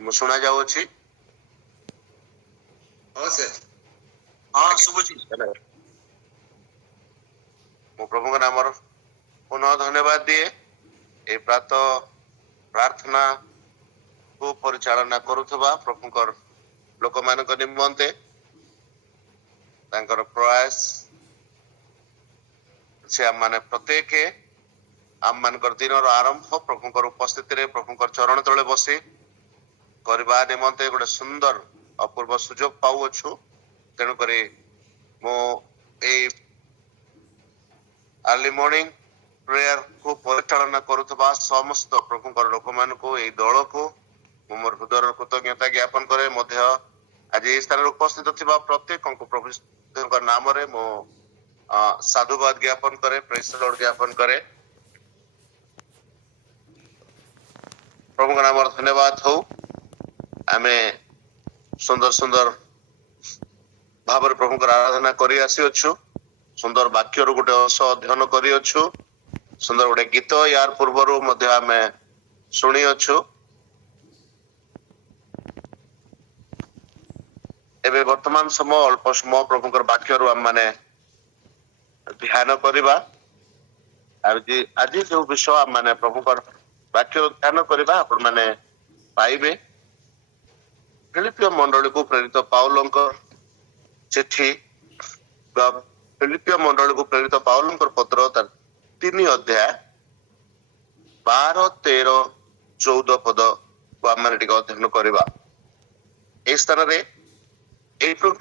ମୁଁ ଶୁଣା ଯାଉଅଛି? ହଁ ସାର୍। ହଁ ଶୁଭୁଛି। ମୁଁ ପ୍ରଭୁଙ୍କ ନାମର ପୁନଃ ଧନ୍ୟବାଦ ଦିଏ ଏ ପ୍ରାତଃ ପ୍ରାର୍ଥନା କୁ ପରିଚାଳନା କରୁଥିବା ପ୍ରଭୁଙ୍କର ଲୋକମାନଙ୍କ ନିମନ୍ତେ ତାଙ୍କର ପ୍ରୟାସ ସେ ଆମମାନେ ପ୍ରତ୍ୟେକ ଆମମାନଙ୍କର ଦିନର ଆରମ୍ଭ ପ୍ରଭୁଙ୍କର ଉପସ୍ଥିତିରେ ପ୍ରଭୁଙ୍କର ଚରଣ ତଳେ ବସି କରିବା ନିମନ୍ତେ ଗୋଟେ ସୁନ୍ଦର ଅପୂର୍ବ ସୁଯୋଗ ପାଉଅଛୁ। ତେଣୁକରି ମୁଁ ଏଇ अर्ली मॉर्निंग प्रेयर को परिचालना करुवा समस्त प्रभुकर लोक मान एई दल को मोर हृदय कृतज्ञता ज्ञापन करे आज ये स्थान उपस्थित थिबा प्रत्येक प्रभु नाम रे मो साधुवाद ज्ञापन करे, प्रेज द लॉर्ड ज्ञापन करे। प्रभु का नाम धन्यवाद हो। आमे सुंदर सुंदर भाव प्रभु आराधना करी आसी अच्छु। सुंदर वाक्य गोटे अंश अध्ययन करी अच्छु। सुंदर गोटे गीत यार पूर्वर आमे शुणी अच्छु। एबे वर्तमान समय अल्प समय प्रभुकर वाक्य आम माने ध्यान करवा। आज जो विषय आम माने प्रभुकर वाक्य ध्यान करवा आपण माने पाइबे फिलिपियो मंडली को प्रेरित पाउलंकर चिट्ठी फिलिपियो मंडल को प्रेरित पाउलंकर पत्र तार 3 अध्याय 12, 13, 14 पद को आम अध्ययन करवा। ए स्थान रे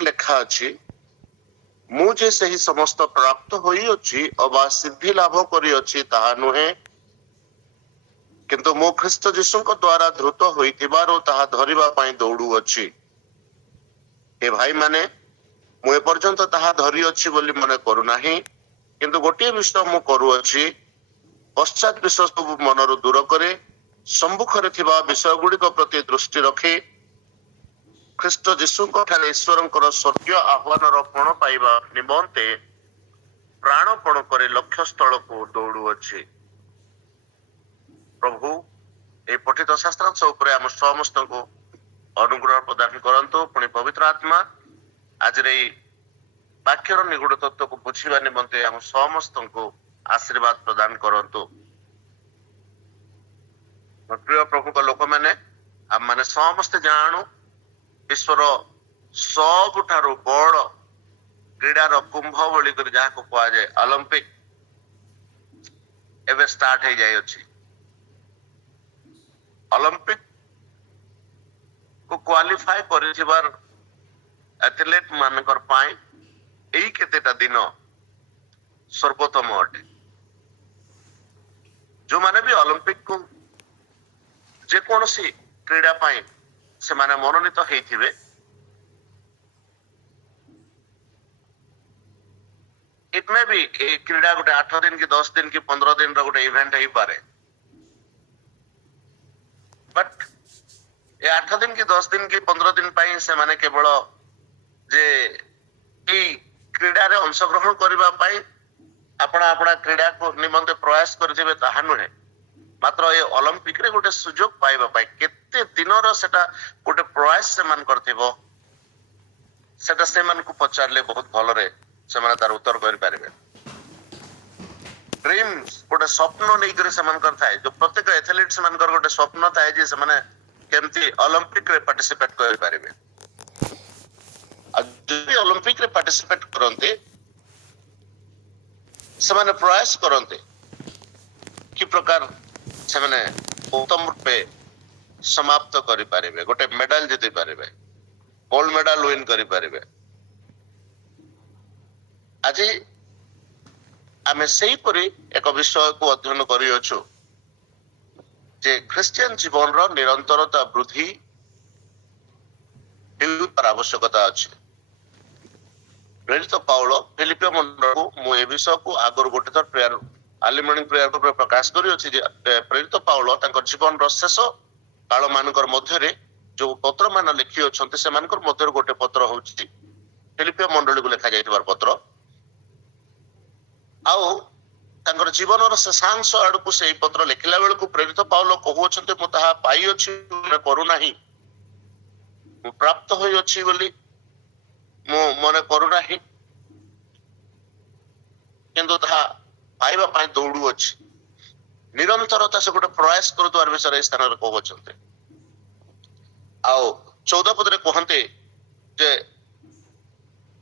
लेखा अच्छी मुझे सही समस्त प्राप्त होई अछि अबा सिद्धि लाभ करी अछि ताहा नुहे, किंतु मो ख्रीष्ट यीशुଙ୍କ द्वारा धृत होइथिबारो ताहा धरिबा पई दौड़ू अछि। हे भाई माने मु ए पर्यंत ताहा धरी अछि बोली मने करू नाही, किंतु गोटे विषय मु करू अछि पश्चात विषय सब मनरु दूर करे सम्मुखरे थिबा विषय गुड़िक प्रति दृष्टि रखे ख्रीष्ट यीशुଙ୍କ ठारे ईश्वरଙ୍କର स्वर्गीय आह्वानର ପଣ ପାଇବା ନିମନ୍ତେ ପ୍ରାଣପଣ କରି ଲକ୍ଷ୍ୟ ସ୍ଥଳକୁ ଦୌଡୁଅଛି। ପ୍ରଭୁ ଏ ପଠିତ ଶାସ୍ତ୍ରାଂଶ ଉପରେ ଆମ ସମସ୍ତଙ୍କୁ ଅନୁଗ୍ରହ ପ୍ରଦାନ କରନ୍ତୁ। ପୁଣି ପବିତ୍ର ଆତ୍ମା ଆଜିର ଏଇ ବାକ୍ୟର ନିଗୁଡ ତତ୍ତ୍ୱକୁ ବୁଝିବା ନିମନ୍ତେ ଆମ ସମସ୍ତଙ୍କୁ ଆଶୀର୍ବାଦ ପ୍ରଦାନ କରନ୍ତୁ। ପ୍ରିୟ ପ୍ରଭୁଙ୍କ ଲୋକମାନେ ଆମ ମାନେ ସମସ୍ତେ ଜାଣୁ विश्वर सबुठारु बड़ क्रीडार कुंभ बोली कर जहाँ को कहा जाए ओलंपिक एवं स्टार्ट हो जाए अछि। ओलंपिक को क्वालिफाई कर एथलीट मानकर पाए एई केतेटा दिन सर्वोत्तम अटे। जो माने भी ओलंपिक को जे कोनोसी क्रीडा पाए से माने मनोनीत होइथिबे इट में भी क्रीडा गोटे 8 दिन की 10 दिन की 15 दिन रो गोटे इवेंट ही पारे, बट ये 8 दिन की 10 दिन की 15 दिन पाई से माने केवल जे ई क्रीडा रे अंशग्रहण करबा पाई अपना अपना क्रीडा को निमंते प्रयास करथिबे ताहा नुहे, मात्र ये ओलंपिक रे गोटे सुजोग पाइबा पाई केते दिनर सेटा गोटे प्रयास से मान करथिबो सेटा से मान को पचारले बहुत भलो रे से माने तार उत्तर कर पारिबे। ड्रीम्स गोटे स्वप्न नै करे से मान करथाय जो प्रत्येक एथलीट से मान कर गोटे स्वप्न थाय जे से माने केमती ओलंपिक रे पार्टिसिपेट कर पारिबे। जो ओलंपिक रे पार्टिसिपेट करंते से माने प्रयास करंते कि प्रकार से माने उत्तम रूपे समाप्त करि पारिबे, गोटे मेडल जीति पारिबे, गोल्ड मेडल विन करि पारिबे। आज आमे सेही परि एक विषय को अध्ययन करि अछु जे क्रिश्चियन जीवन रो निरंतरता वृद्धि हेउतार आवश्यकता अछि। प्रेरित पाउल फिलिपियो मंडल को मु ए विषय को आगर गोटे थर प्रेयर अर्ली मॉर्निंग प्रेयर को प्रकाश करि अछि जे प्रेरित पाउल तांकर जीवन रो शेष काल मानकर मध्यरे जो पत्र मान लिखि अछंते से मानकर मध्यरे गोटे पत्र होछि फिलिपियो मंडल को लिखा जाइतबार पत्र आउ तांकर जीवन रो शेषांश आड़ को सेही पत्र लिखिला बेल को प्रेरित पाउल कहू अछंते मु ताहा पाई अछि करू नाही, ମୁଁ ପ୍ରାପ୍ତ ହୋଇଅଛି ବୋଲି ମୁଁ ମନେ କରୁନାହିଁ, କିନ୍ତୁ ତାହା ପାଇବା ପାଇଁ ଦୌଡୁଅଛି। ନିରନ୍ତରତା ସେ ଗୋଟେ ପ୍ରୟାସ କରୁଥିବାର ବିଷୟରେ ଏଇ ସ୍ଥାନରେ କହୁଅଛନ୍ତି। ଆଉ 14 ପଦରେ କୁହନ୍ତି ଯେ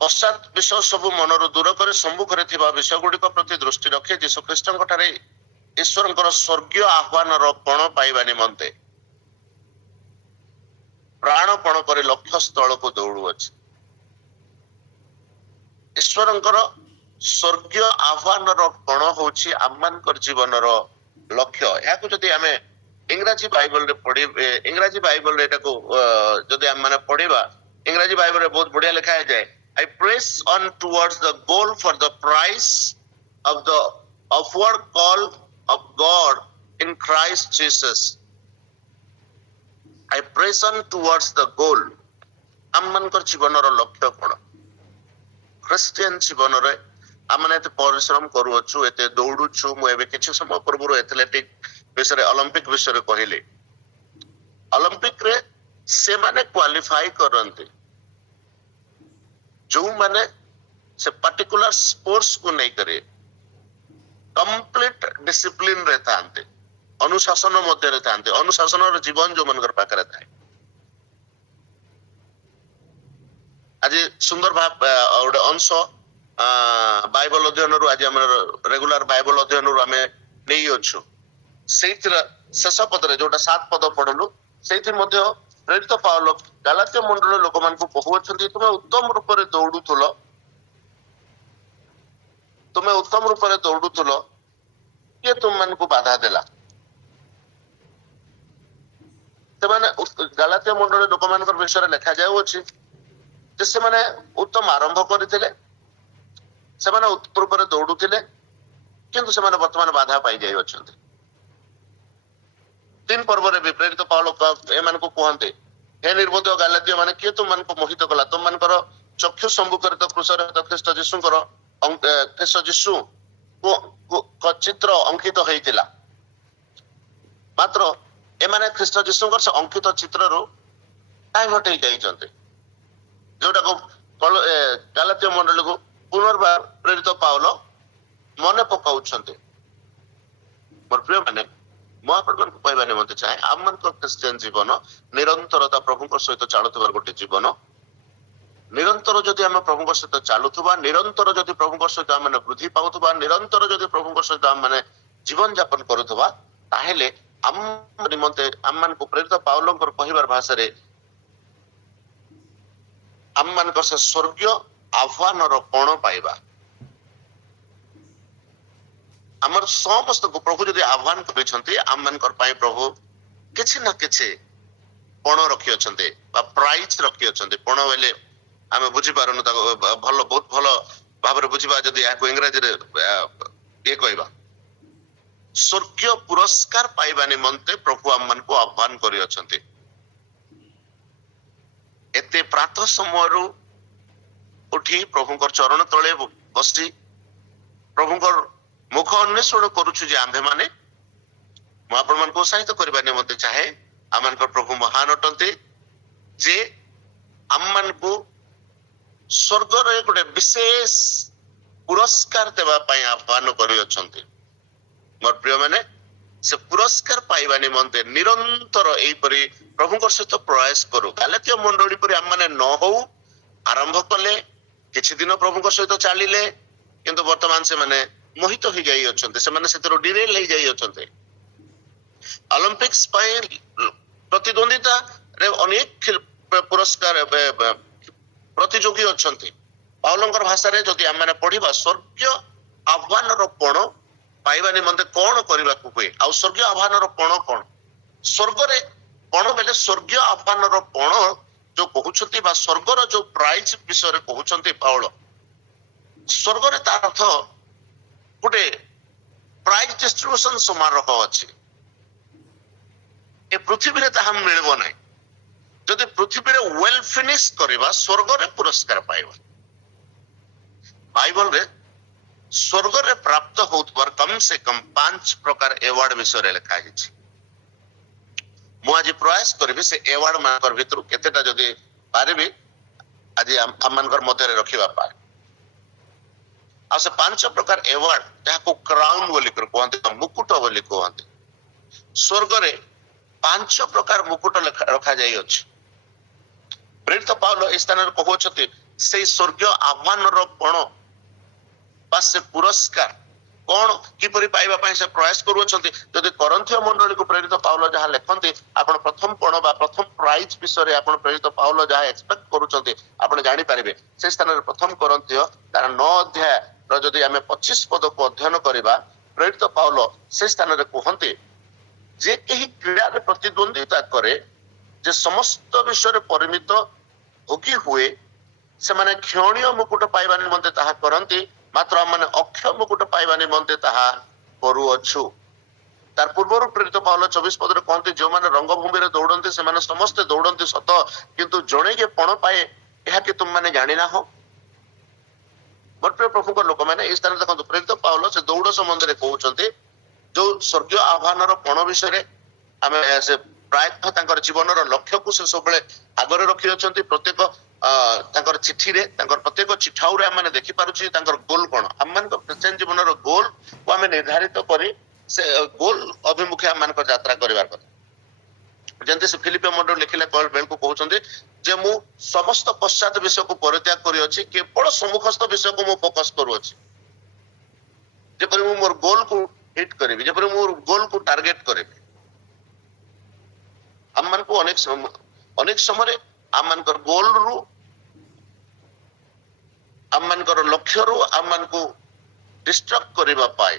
ପଶ୍ଚାତ୍ ବିଷୟ ସବୁ ମନରୁ ଦୂର କରି ସମ୍ମୁଖରେ ଥିବା ବିଷୟ ଗୁଡିକ ପ୍ରତି ଦୃଷ୍ଟି ରଖି ଯୀଶୁ ଖ୍ରୀଷ୍ଟଙ୍କ ଠାରେ ଈଶ୍ୱରଙ୍କର ସ୍ୱର୍ଗୀୟ ଆହ୍ୱାନର ପଣ ପାଇବା ନିମନ୍ତେ ପ୍ରାଣପଣ କରି ଲକ୍ଷ୍ୟ ସ୍ଥଳକୁ ଦୌଡୁଅଛି। ଈଶ୍ୱରଙ୍କର ସ୍ୱର୍ଗୀୟ ଆହ୍ୱାନର ପଣ ହଉଛି ଆମମାନଙ୍କର ଜୀବନର ଲକ୍ଷ୍ୟ। ଏହାକୁ ଯଦି ଆମେ ଇଂରାଜୀ ବାଇବଲରେ ଇଂରାଜୀ ବାଇବଲରେ ଏଟାକୁ ଯଦି ଆମେ ମାନେ ପଢିବା, ଇଂରାଜୀ ବାଇବଲରେ ବହୁତ ବଢିଆ ଲେଖା ହେଇଯାଏ, I press on towards the goal for the prize of the upward call of God in Christ Jesus. I press on towards the goal. ଆମମାନଙ୍କର ଜୀବନର ଲକ୍ଷ୍ୟ କଣ? ଖ୍ରୀଷ୍ଟିଆନ ଜୀବନରେ ଆମେ ଏତେ ପରିଶ୍ରମ କରୁଅଛୁ, ଏତେ ଦୌଡୁଛୁ। ମୁଁ ଏବେ କିଛି ସମୟ ପୂର୍ବରୁ ଏଥଲେଟିକ ବିଷୟରେ, ଅଲିମ୍ପିକ ବିଷୟରେ କହିଲି। ଅଲିମ୍ପିକରେ ସେମାନେ କ୍ୱାଲିଫାଇ କରନ୍ତି ଯୋଉମାନେ ସେ ପାର୍ଟିକୁଲାର ସ୍ପୋର୍ଟସକୁ ନେଇକରି କମ୍ପ୍ଲିଟ ଡିସିପ୍ଲିନ ରେ ଥାନ୍ତି, ଅନୁଶାସନ ମଧ୍ୟରେ ଥାନ୍ତି, ଅନୁଶାସନର ଜୀବନ ଯୋଉମାନଙ୍କର ପାଖରେ ଥାଏ। ଆଜି ସୁନ୍ଦର ଗୋଟେ ଅଂଶ ବାଇବଲ ଅଧ୍ୟୟନରୁ, ଆଜି ଆମର ରେଗୁଲାର ବାଇବଲ ଅଧ୍ୟୟନରୁ ଆମେ ନେଇଅଛୁ। ସେଇଥିର ଶେଷ ପଦରେ ଯୋଉଟା 7 ପଦ ପଢିଲୁ, ସେଇଥି ମଧ୍ୟ ପ୍ରେରିତ ପାଉଲ ଗାଲାତ୍ୟ ମଣ୍ଡଳୀର ଲୋକମାନଙ୍କୁ କହୁଅଛନ୍ତି, ତୁମେ ଉତ୍ତମ ରୂପରେ ଦୌଡୁଥିଲ, ତୁମେ ଉତ୍ତମ ରୂପରେ ଦୌଡୁଥିଲ, କିଏ ତୁମମାନଙ୍କୁ ବାଧା ଦେଲା? ସେମାନେ ଗାଲାତ୍ୟ ମଣ୍ଡଳୀ ଲୋକମାନଙ୍କର ବିଷୟରେ ଲେଖାଯାଉଅଛି ଯେ ସେମାନେ ଉତ୍ତମ ଆରମ୍ଭ କରିଥିଲେ, ସେମାନେ ଉତ୍ତମ ରୂପରେ ଦୌଡୁଥିଲେ, କିନ୍ତୁ ସେମାନେ ବର୍ତ୍ତମାନ ବାଧା ପାଇଯାଇ ଅଛନ୍ତି। 3 ପର୍ବରେ ବି ପ୍ରେରିତ ପାଉଲ ଏମାନଙ୍କୁ କୁହନ୍ତି, ହେ ନିର୍ବୋଧ ଗାଲାତ୍ୟ ମାନେ, କିଏ ତୁମମାନଙ୍କୁ ମୋହିତ କଲା? ତୁମମାନଙ୍କର ଚକ୍ଷୁ ସମ୍ମୁଖରେ ତ କ୍ରୁଶରେ ଖ୍ରୀଷ୍ଟ ଯୀଶୁଙ୍କର ଖ୍ରୀଷ୍ଟ ଯୀଶୁ ଚିତ୍ର ଅଙ୍କିତ ହେଇଥିଲା, ମାତ୍ର ଏମାନେ ଖ୍ରୀଷ୍ଟ ଯୀଶୁଙ୍କର ସେ ଅଙ୍କିତ ଚିତ୍ରରୁ ଡାଇଭର୍ଟ ହେଇ ଯାଇଛନ୍ତି, ଯୋଉଟାକୁ ଗାଲାତ୍ୟ ମଣ୍ଡଳୀକୁ ପୁନର୍ବାର ପ୍ରେରିତ ପାଉଲ ମନେ ପକାଉଛନ୍ତି। ମୋର ପ୍ରିୟ ମାନେ, ମୁଁ ଆପଣମାନଙ୍କୁ କହିବା ନିମନ୍ତେ ଚାହେଁ, ଆମମାନଙ୍କର ଖ୍ରୀଷ୍ଟିଆନ ଜୀବନ ନିରନ୍ତରତା ପ୍ରଭୁଙ୍କ ସହିତ ଚାଲୁଥିବାର ଗୋଟେ ଜୀବନ। ନିରନ୍ତର ଯଦି ଆମେ ପ୍ରଭୁଙ୍କ ସହିତ ଚାଲୁଥିବା, ନିରନ୍ତର ଯଦି ପ୍ରଭୁଙ୍କ ସହିତ ଆମେ ବୃଦ୍ଧି ପାଉଥିବା, ନିରନ୍ତର ଯଦି ପ୍ରଭୁଙ୍କ ସହିତ ଆମେ ଜୀବନ ଯାପନ କରୁଥିବା, ତାହେଲେ ଆମ ନିମନ୍ତେ ଆମମାନଙ୍କୁ ପ୍ରେରିତ ପାଉଲଙ୍କର କହିବାର ଭାଷାରେ ଆମମାନଙ୍କର ସେ ସ୍ୱର୍ଗୀୟ ଆହ୍ୱାନର ପଣ ପାଇବା। ଆମର ସମସ୍ତଙ୍କୁ ପ୍ରଭୁ ଯଦି ଆହ୍ୱାନ କରିଛନ୍ତି, ଆମମାନଙ୍କର ପାଇଁ ପ୍ରଭୁ କିଛି ନା କିଛି ପଣ ରଖିଅଛନ୍ତି ବା ପ୍ରାଇଜ ରଖିଅଛନ୍ତି। ପଣ ବୋଇଲେ ଆମେ ବୁଝିପାରୁନୁ ତାକୁ ବହୁତ ଭଲ ଭାବରେ ବୁଝିବା, ଯଦି ଏହାକୁ ଇଂରାଜୀରେ ଇଏ କହିବା, ସ୍ୱର୍ଗୀୟ ପୁରସ୍କାର ପାଇବା ନିମନ୍ତେ ପ୍ରଭୁ ଆମମାନଙ୍କୁ ଆହ୍ୱାନ କରିଅଛନ୍ତି। ଏତେ ପ୍ରାତଃ ସମୟରୁ ଉଠି ପ୍ରଭୁଙ୍କର ଚରଣ ତଳେ ବସି ପ୍ରଭୁଙ୍କର ମୁଖ ଅନ୍ୱେଷଣ କରୁଛୁ ଯେ ଆମ୍ଭେମାନେ, ମୁଁ ଆପଣମାନଙ୍କୁ ଉତ୍ସାହିତ କରିବା ନିମନ୍ତେ ଚାହେଁ, ଆମମାନଙ୍କର ପ୍ରଭୁ ମହାନ ଅଟନ୍ତି ଯେ ଆମମାନଙ୍କୁ ସ୍ୱର୍ଗରେ ଗୋଟେ ବିଶେଷ ପୁରସ୍କାର ଦେବା ପାଇଁ ଆହ୍ୱାନ କରିଅଛନ୍ତି। ମୋର ପ୍ରିୟ ମାନେ, ସେ ପୁରସ୍କାର ପାଇବା ନିମନ୍ତେ ନିରନ୍ତର ଏଇପରି ପ୍ରଭୁଙ୍କ ସହିତ ପ୍ରୟାସ କରୁ। ଗାଲାତ୍ୟ ମଣ୍ଡଳୀ ପରି ଆମମାନେ ନ ହଉ, ଆରମ୍ଭ କଲେ, କିଛି ଦିନ ପ୍ରଭୁଙ୍କ ସହିତ ଚାଲିଲେ, କିନ୍ତୁ ବର୍ତ୍ତମାନ ସେମାନେ ମୋହିତ ହେଇଯାଇ ଅଛନ୍ତି, ସେମାନେ ସେଥିରୁ ଡିରେଲ ହେଇଯାଇ ଅଛନ୍ତି। ଅଲିମ୍ପିକ୍ସ ପାଇଁ ପ୍ରତିଦ୍ୱନ୍ଦିତାରେ ଅନେକ ପୁରସ୍କାର ପ୍ରତିଯୋଗୀ ଅଛନ୍ତି। ପାଉଲଙ୍କର ଭାଷାରେ ଯଦି ଆମେ ପଢିବା, ସ୍ୱର୍ଗୀୟ ଆହ୍ୱାନର ପଣ ପାଇବା ନିମନ୍ତେ କଣ କରିବାକୁ ହୁଏ, ଆଉ ସ୍ୱର୍ଗୀୟ ଆହ୍ୱାନର ପଣ କଣ? ସ୍ୱର୍ଗରେ ପଣ ବେଲେ ସ୍ୱର୍ଗୀୟ ଆହ୍ୱାନର ପଣ ଯୋଉ କହୁଛନ୍ତି ବା ସ୍ୱର୍ଗର ଯୋଉ ପ୍ରାଇଜ ବିଷୟରେ କହୁଛନ୍ତି ପାଉଲ, ସ୍ୱର୍ଗରେ ତାର ଅର୍ଥ ଗୋଟେ ପ୍ରାଇଜ ଡିଷ୍ଟ୍ରିବ୍ୟୁସନ ସମାରୋହ ଅଛି। ଏ ପୃଥିବୀରେ ତାହା ମିଳିବ ନାହିଁ। ଯଦି ପୃଥିବୀରେ ୱେଲ ଫିନିଶ କରିବା, ସ୍ୱର୍ଗରେ ପୁରସ୍କାର ପାଇବା। ବାଇବଲରେ ସ୍ୱର୍ଗରେ ପ୍ରାପ୍ତ ହଉଥିବାର କମ ସେ କମ 5 ପ୍ରକାର ଆୱାର୍ଡ ବିଷୟରେ ଲେଖା ହେଇଛି। ମୁଁ ଆଜି ପ୍ରୟାସ କରିବି ସେ ଏୱାର୍ଡ ମାନଙ୍କର ଭିତରୁ କେତେଟା ଯଦି ପାରିବି ଆଜି ଆମମାନଙ୍କର ମଧ୍ୟରେ ରଖିବା ପାଇଁ। ଆଉ ସେ 5 ପ୍ରକାର ଏୱାର୍ଡ ଯାହାକୁ କ୍ରାଉନ ବୋଲି କୁହନ୍ତି, ମୁକୁଟ ବୋଲି କୁହନ୍ତି। ସ୍ୱର୍ଗରେ 5 ପ୍ରକାର ମୁକୁଟ ରଖାଯାଇଅଛି। ପ୍ରେରିତ ପାଉଲ ଏହି ସ୍ଥାନରେ କହୁଛନ୍ତି ସେଇ ସ୍ୱର୍ଗୀୟ ଆହ୍ୱାନର ପଣ ବା ସେ ପୁରସ୍କାର କଣ କିପରି ପାଇବା ପାଇଁ ସେ ପ୍ରୟାସ କରୁଅଛନ୍ତି। ଯଦି କରନ୍ଥୀୟ ମଣ୍ଡଳୀକୁ ପ୍ରେରିତ ପାଉଲ ଯାହା ଲେଖନ୍ତି, ଆପଣ ପ୍ରଥମ ପଣ ବା ପ୍ରଥମ ପ୍ରାଇଜ ବିଷୟରେ ଆପଣ ପ୍ରେରିତ ପାଉଲ ଯାହା ଏକ୍ସପେକ୍ଟ କରୁଛନ୍ତି ଆପଣ ଜାଣିପାରିବେ। ସେ ସ୍ଥାନରେ ପ୍ରଥମ କରନ୍ଥୀୟ ତାର 9 ଅଧ୍ୟାୟର ଯଦି ଆମେ 25 ପଦକୁ ଅଧ୍ୟୟନ କରିବା, ପ୍ରେରିତ ପାଉଲ ସେ ସ୍ଥାନରେ କୁହନ୍ତି ଯେ ଏହି କ୍ରୀଡ଼ାରେ ପ୍ରତିଦ୍ୱନ୍ଦିତା କରେ, ଯେ ସମସ୍ତ ବିଷୟରେ ପରିମିତ ଭୋଗୀ ହୁଏ, ସେମାନେ କ୍ଷଣୀୟ ମୁକୁଟ ପାଇବା ନିମନ୍ତେ ତାହା କରନ୍ତି, ମାତ୍ର ଆମମାନେ ଅକ୍ଷୟ ମୁକୁଟ ପାଇବା ନିମନ୍ତେ ତାହା କରୁଅଛୁ। ତାର ପୂର୍ବରୁ ପ୍ରେରିତ ପାଉଲ 24 ପଦରେ କହନ୍ତି ଯେଉଁମାନେ ରଙ୍ଗଭୂମିରେ ଦୌଡନ୍ତି ସେମାନେ ସମସ୍ତେ ଦୌଡନ୍ତି ସତ, କିନ୍ତୁ ଜଣେ ଯେ ପଣ ପାଏ ଏହା କି ତୁମମାନେ ଜାଣିନାହଁ। ମୋର ପ୍ରିୟ ପ୍ରଭୁଙ୍କ ଲୋକମାନେ ଏହି ସ୍ଥାନରେ ଦେଖନ୍ତୁ ପ୍ରେରିତ ପାଉଲ ସେ ଦୌଡ଼ ସମ୍ବନ୍ଧରେ କହୁଛନ୍ତି, ଯୋଉ ସ୍ୱର୍ଗୀୟ ଆହ୍ୱାନର ପଣ ବିଷୟରେ ଆମେ ସେ ପ୍ରାୟତଃ ତାଙ୍କର ଜୀବନର ଲକ୍ଷ୍ୟକୁ ସେ ସବୁବେଳେ ଆଗରେ ରଖିଅଛନ୍ତି। ପ୍ରତ୍ୟେକ ତାଙ୍କର ଚିଠିରେ ତାଙ୍କର ପ୍ରତ୍ୟେକ ଚିଠାଉରେ ଆମେ ଦେଖିପାରୁଛି ତାଙ୍କର ଗୋଲ କଣ। ଆମମାନଙ୍କ ଖ୍ରୀଷ୍ଟିଆନ ଜୀବନର ଗୋଲକୁ ଆମେ ନିର୍ଦ୍ଧାରିତ କରି ସେ ଗୋଲ ଅଭିମୁଖେ ଆମମାନଙ୍କ ଯାତ୍ରା କରିବାର କଥା। ଯେମିତି ସେ ଫିଲିପିଓ ମଣ୍ଡଳ ଲେଖିଲେ ବେଳକୁ କହୁଛନ୍ତି ଯେ ମୁଁ ସମସ୍ତ ପଶ୍ଚାତ ବିଷୟକୁ ପରିତ୍ୟାଗ କରିଅଛି, କେବଳ ସମ୍ମୁଖସ୍ଥ ବିଷୟକୁ ମୁଁ ଫୋକସ କରୁଅଛି, ଯେପରି ମୁଁ ମୋର ଗୋଲକୁ ହିଟ୍ କରିବି, ଯେପରି ମୁଁ ଗୋଲକୁ ଟାର୍ଗେଟ କରିବି। ଆମମାନଙ୍କୁ ଅନେକ ସମୟରେ ଆମମାନଙ୍କର ଗୋଲରୁ ଆମମାନଙ୍କର ଲକ୍ଷ୍ୟରୁ ଆମମାନଙ୍କୁ ଡିଷ୍ଟ୍ରାକ୍ଟ କରିବା ପାଇଁ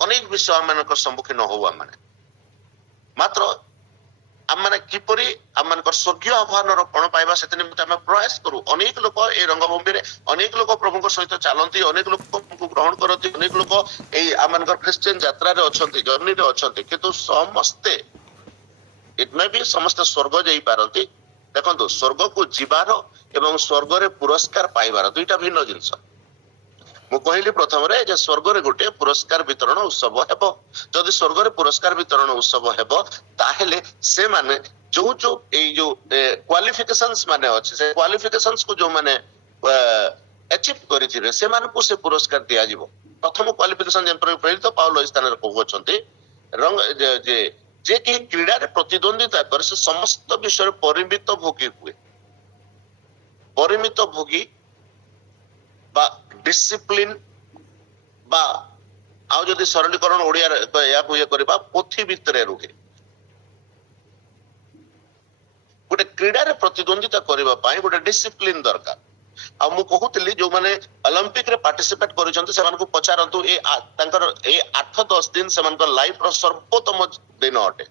ଅନେକ ବିଷୟ ଆମମାନଙ୍କ ସମ୍ମୁଖୀନ ହଉ। ଆମମାନେ ମାତ୍ର ଆମମାନେ କିପରି ଆମମାନଙ୍କର ସ୍ୱର୍ଗୀୟ ଆହ୍ୱାନର ପଣ ପାଇବା ସେଥି ନିମନ୍ତେ ଆମେ ପ୍ରୟାସ କରୁ। ଅନେକ ଲୋକ এই ରଙ୍ଗଭୂମିରେ ଅନେକ ଲୋକ ପ୍ରଭୁଙ୍କ ସହିତ ଚାଲନ୍ତି, ଅନେକ ଲୋକ ପ୍ରଭୁଙ୍କୁ ଗ୍ରହଣ କରନ୍ତି, ଅନେକ ଲୋକ এই ଆମମାନଙ୍କର ଖ୍ରୀଷ୍ଟିଆନ ଯାତ୍ରାରେ ଅଛନ୍ତି, ଜର୍ଣ୍ଣିରେ ଅଛନ୍ତି, କିନ୍ତୁ ସମସ୍ତେ ସମସ୍ତେ ସ୍ୱର୍ଗ ଯାଇପାରନ୍ତି। ଦେଖନ୍ତୁ ସ୍ୱର୍ଗକୁ ଯିବାର ଏବଂ ସ୍ୱର୍ଗରେ ପୁରସ୍କାର ପାଇବାର ଦୁଇଟା ଭିନ୍ନ ଜିନିଷ। ମୁଁ କହିଲି ପ୍ରଥମରେ ଯେ ସ୍ୱର୍ଗରେ ଗୋଟେ ପୁରସ୍କାର ବିତରଣ ଉତ୍ସବ ହେବ। ଯଦି ସ୍ୱର୍ଗରେ ପୁରସ୍କାର ବିତରଣ ଉତ୍ସବ ହେବ ତାହେଲେ ସେମାନେ ଯୋଉ ଏଇ ଯୋଉ କ୍ୱାଲିଫିକେସନ୍ସ ମାନେ ଅଛି, ସେ କ୍ୱାଲିଫିକେସନ୍ସ କୁ ଯୋଉମାନେ ଆଚିଭ କରିଥିବେ ସେମାନଙ୍କୁ ସେ ପୁରସ୍କାର ଦିଆଯିବ। ପ୍ରଥମ କ୍ୱାଲିଫିକେସନ ଯେପରି ପ୍ରେରିତ ପାଉଲ ଏହି ସ୍ଥାନରେ କହୁଅଛନ୍ତି ଯେ କି କ୍ରୀଡ଼ାରେ ପ୍ରତିଦ୍ୱନ୍ଦିତା କରେ ସେ ସମସ୍ତ ବିଷୟରେ ପରିମିତ ଭୋଗୀ ହୁଏ। ପରିମିତ ଭୋଗୀ বা ଡିସିପ୍ଲିନ ବା ଆଉ ଯଦି ସରଳୀକରଣ ଓଡିଆରେ ଏହାକୁ କରିବା ପୋଥି ଭିତରେ ରୁହେ। ଗୋଟେ କ୍ରୀଡ଼ାରେ ପ୍ରତିଦ୍ୱନ୍ଦିତା କରିବା ପାଇଁ ଗୋଟେ ଡିସିପ୍ଲିନ ଦରକାର। ଆଉ ମୁଁ କହୁଥିଲି ଯୋଉମାନେ ଅଲିମ୍ପିକରେ ପାର୍ଟିସିପେଟ କରିଛନ୍ତି ସେମାନଙ୍କୁ ପଚାରନ୍ତୁ ତାଙ୍କର ଏ 8-10 ଦିନ ସେମାନଙ୍କ ଲାଇଫର ସର୍ବୋତ୍ତମ ଦିନ ଅଟେ।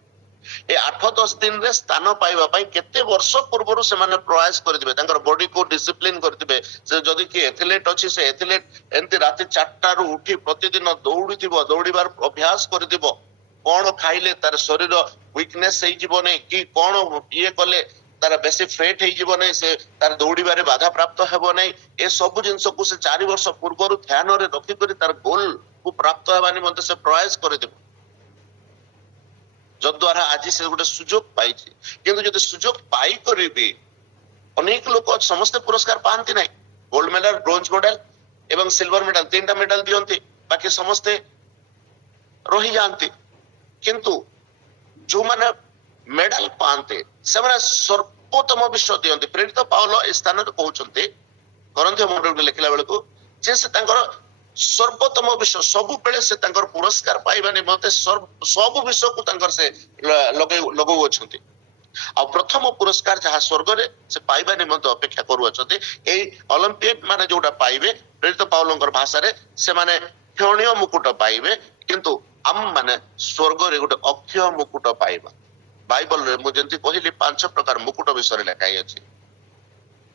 ଏ 8-10 ଦିନରେ ସ୍ଥାନ ପାଇବା ପାଇଁ କେତେ ବର୍ଷ ପୂର୍ବରୁ ସେମାନେ ପ୍ରୟାସ କରିଥିବେ, ତାଙ୍କର ବଡିକୁ ଡିସିପ୍ଲିନ କରିଥିବେ। ସେ ଯଦି କିଏ ଏଥଲେଟ ଅଛି ସେ ଏଥଲେଟ ଏମିତି ରାତି 4ଟାରୁ ଉଠି ପ୍ରତିଦିନ ଦୌଡିଥିବ, ଦୌଡିବାର ଅଭ୍ୟାସ କରିଥିବ। କଣ ଖାଇଲେ ତାର ଶରୀର ୱିକନେସ ହେଇଯିବ ନାହିଁ, କି କଣ ଇଏ କଲେ ତାର ବେଶୀ ଫେଟ ହେଇଯିବ ନାହିଁ, ସେ ତାର ଦୌଡିବାରେ ବାଧା ପ୍ରାପ୍ତ ହେବ ନାହିଁ। ଏ ସବୁ ଜିନିଷକୁ ସେ 4 ବର୍ଷ ପୂର୍ବରୁ ଧ୍ୟାନରେ ରଖିକରି ତାର ଗୋଲକୁ ପ୍ରାପ୍ତ ହେବା ନିମନ୍ତେ ସେ ପ୍ରୟାସ କରିଥିବ, ଯଦ୍ୱାରା ଆଜି ସେ ଗୋଟେ ସୁଯୋଗ ପାଇଛି। କିନ୍ତୁ ଯଦି ସୁଯୋଗ ପାଇକରିବି ଅନେକ ଲୋକ ସମସ୍ତେ ପୁରସ୍କାର ପାଆନ୍ତି ନାହିଁ। ଗୋଲ୍ଡ ମେଡାଲ, ବ୍ରୋଞ୍ଜ ମେଡାଲ ଏବଂ ସିଲଭର ମେଡାଲ 3ଟା ମେଡାଲ ଦିଅନ୍ତି, ବାକି ସମସ୍ତେ ରହିଯାଆନ୍ତି। କିନ୍ତୁ ଯୋଉମାନେ ମେଡାଲ ପାଆନ୍ତି ସେମାନେ ସର୍ବୋତ୍ତମ ବିଷୟ ଦିଅନ୍ତି। ପ୍ରେରିତ ପାଉଲ ଏ ସ୍ଥାନରେ କହୁଛନ୍ତି କରନ୍ଥୀୟ ମଣ୍ଡଳକୁ ଲେଖିଲା ବେଳକୁ ଯେ ସେ ତାଙ୍କର ସର୍ବୋତ୍ତମ ବିଷୟ ସବୁବେଳେ ସେ ତାଙ୍କର ପୁରସ୍କାର ପାଇବା ନିମନ୍ତେ ସବୁ ବିଷୟକୁ ତାଙ୍କର ସେ ଲଗଉଅଛନ୍ତି। ଆଉ ପ୍ରଥମ ପୁରସ୍କାର ଯାହା ସ୍ୱର୍ଗରେ ସେ ପାଇବା ନିମନ୍ତେ ଅପେକ୍ଷା କରୁଅଛନ୍ତି। ଏଇ ଅଲିମ୍ପିକ ମାନେ ଯୋଉଟା ପାଇବେ ପ୍ରେରିତ ପାଉଲଙ୍କର ଭାଷାରେ ସେମାନେ କ୍ଷଣୀୟ ମୁକୁଟ ପାଇବେ, କିନ୍ତୁ ଆମ ମାନେ ସ୍ୱର୍ଗରେ ଗୋଟେ ଅକ୍ଷୟ ମୁକୁଟ ପାଇବା। ବାଇବଲରେ ମୁଁ ଯେମିତି କହିଲି 5 ପ୍ରକାର ମୁକୁଟ ବିଷୟରେ ଲେଖା ହେଇଅଛି।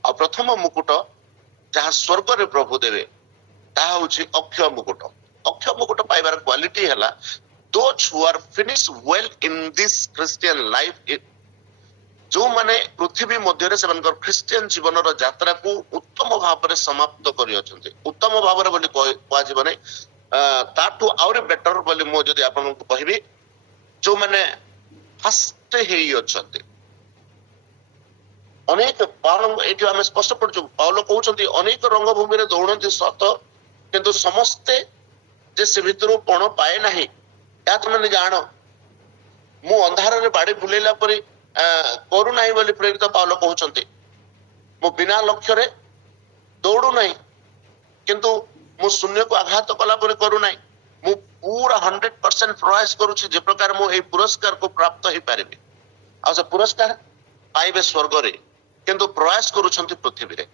ଆଉ ପ୍ରଥମ ମୁକୁଟ ଯାହା ସ୍ୱର୍ଗରେ ପ୍ରଭୁ ଦେବେ ତାହା ହଉଛି ଅକ୍ଷୟ ମୁକୁଟ। ଅକ୍ଷୟ ମୁକୁଟ ପାଇବାର କ୍ୱାଲିଟି ହେଲା those who are finished well in this Christian life, ଯୋଉମାନେ ପୃଥିବୀ ମଧ୍ୟରେ ସେମାନଙ୍କର ଖ୍ରୀଷ୍ଟିଆନ ଜୀବନର ଯାତ୍ରାକୁ ଉତ୍ତମ ଭାବରେ ସମାପ୍ତ କରିଅଛନ୍ତି। ଉତ୍ତମ ଭାବରେ ବୋଲି କୁହାଯିବ ନାହିଁ, ତାଠୁ ଆହୁରି ବେଟର ବୋଲି ମୁଁ ଯଦି ଆପଣଙ୍କୁ କହିବି, ଯୋଉମାନେ ଫାଷ୍ଟ ହେଇ ଅଛନ୍ତି। ଅନେକ ଏଠି ଆମେ ସ୍ପଷ୍ଟ ପଢୁଛୁ ପାଉଲ କହୁଛନ୍ତି ଅନେକ ରଙ୍ଗଭୂମିରେ ଦୌଡନ୍ତି ସତ, କିନ୍ତୁ ସମସ୍ତେ ଯେ ସେ ଭିତରୁ ପଣ ପାଏ ନାହିଁ ଏହା ତୁମେ ଜାଣ। ମୁଁ ଅନ୍ଧାରରେ ବାଡି ବୁଲେଇଲା ପରି କରୁନାହିଁ ବୋଲି ପ୍ରେରିତ ପାଉଲ କହୁଛନ୍ତି। ମୁଁ ବିନା ଲକ୍ଷ୍ୟରେ ଦୌଡୁ ନାହିଁ, କିନ୍ତୁ ମୁଁ ଶୂନ୍ୟକୁ ଆଘାତ କଲା ପରି କରୁନାହିଁ। ମୁଁ ପୁରା 100% ପ୍ରୟାସ କରୁଛି ଯେ ପ୍ରକାର ମୁଁ ଏହି ପୁରସ୍କାରକୁ ପ୍ରାପ୍ତ ହେଇପାରିବି। ଆଉ ସେ ପୁରସ୍କାର ପାଇବେ ସ୍ୱର୍ଗରେ, କିନ୍ତୁ ପ୍ରୟାସ କରୁଛନ୍ତି ପୃଥିବୀରେ।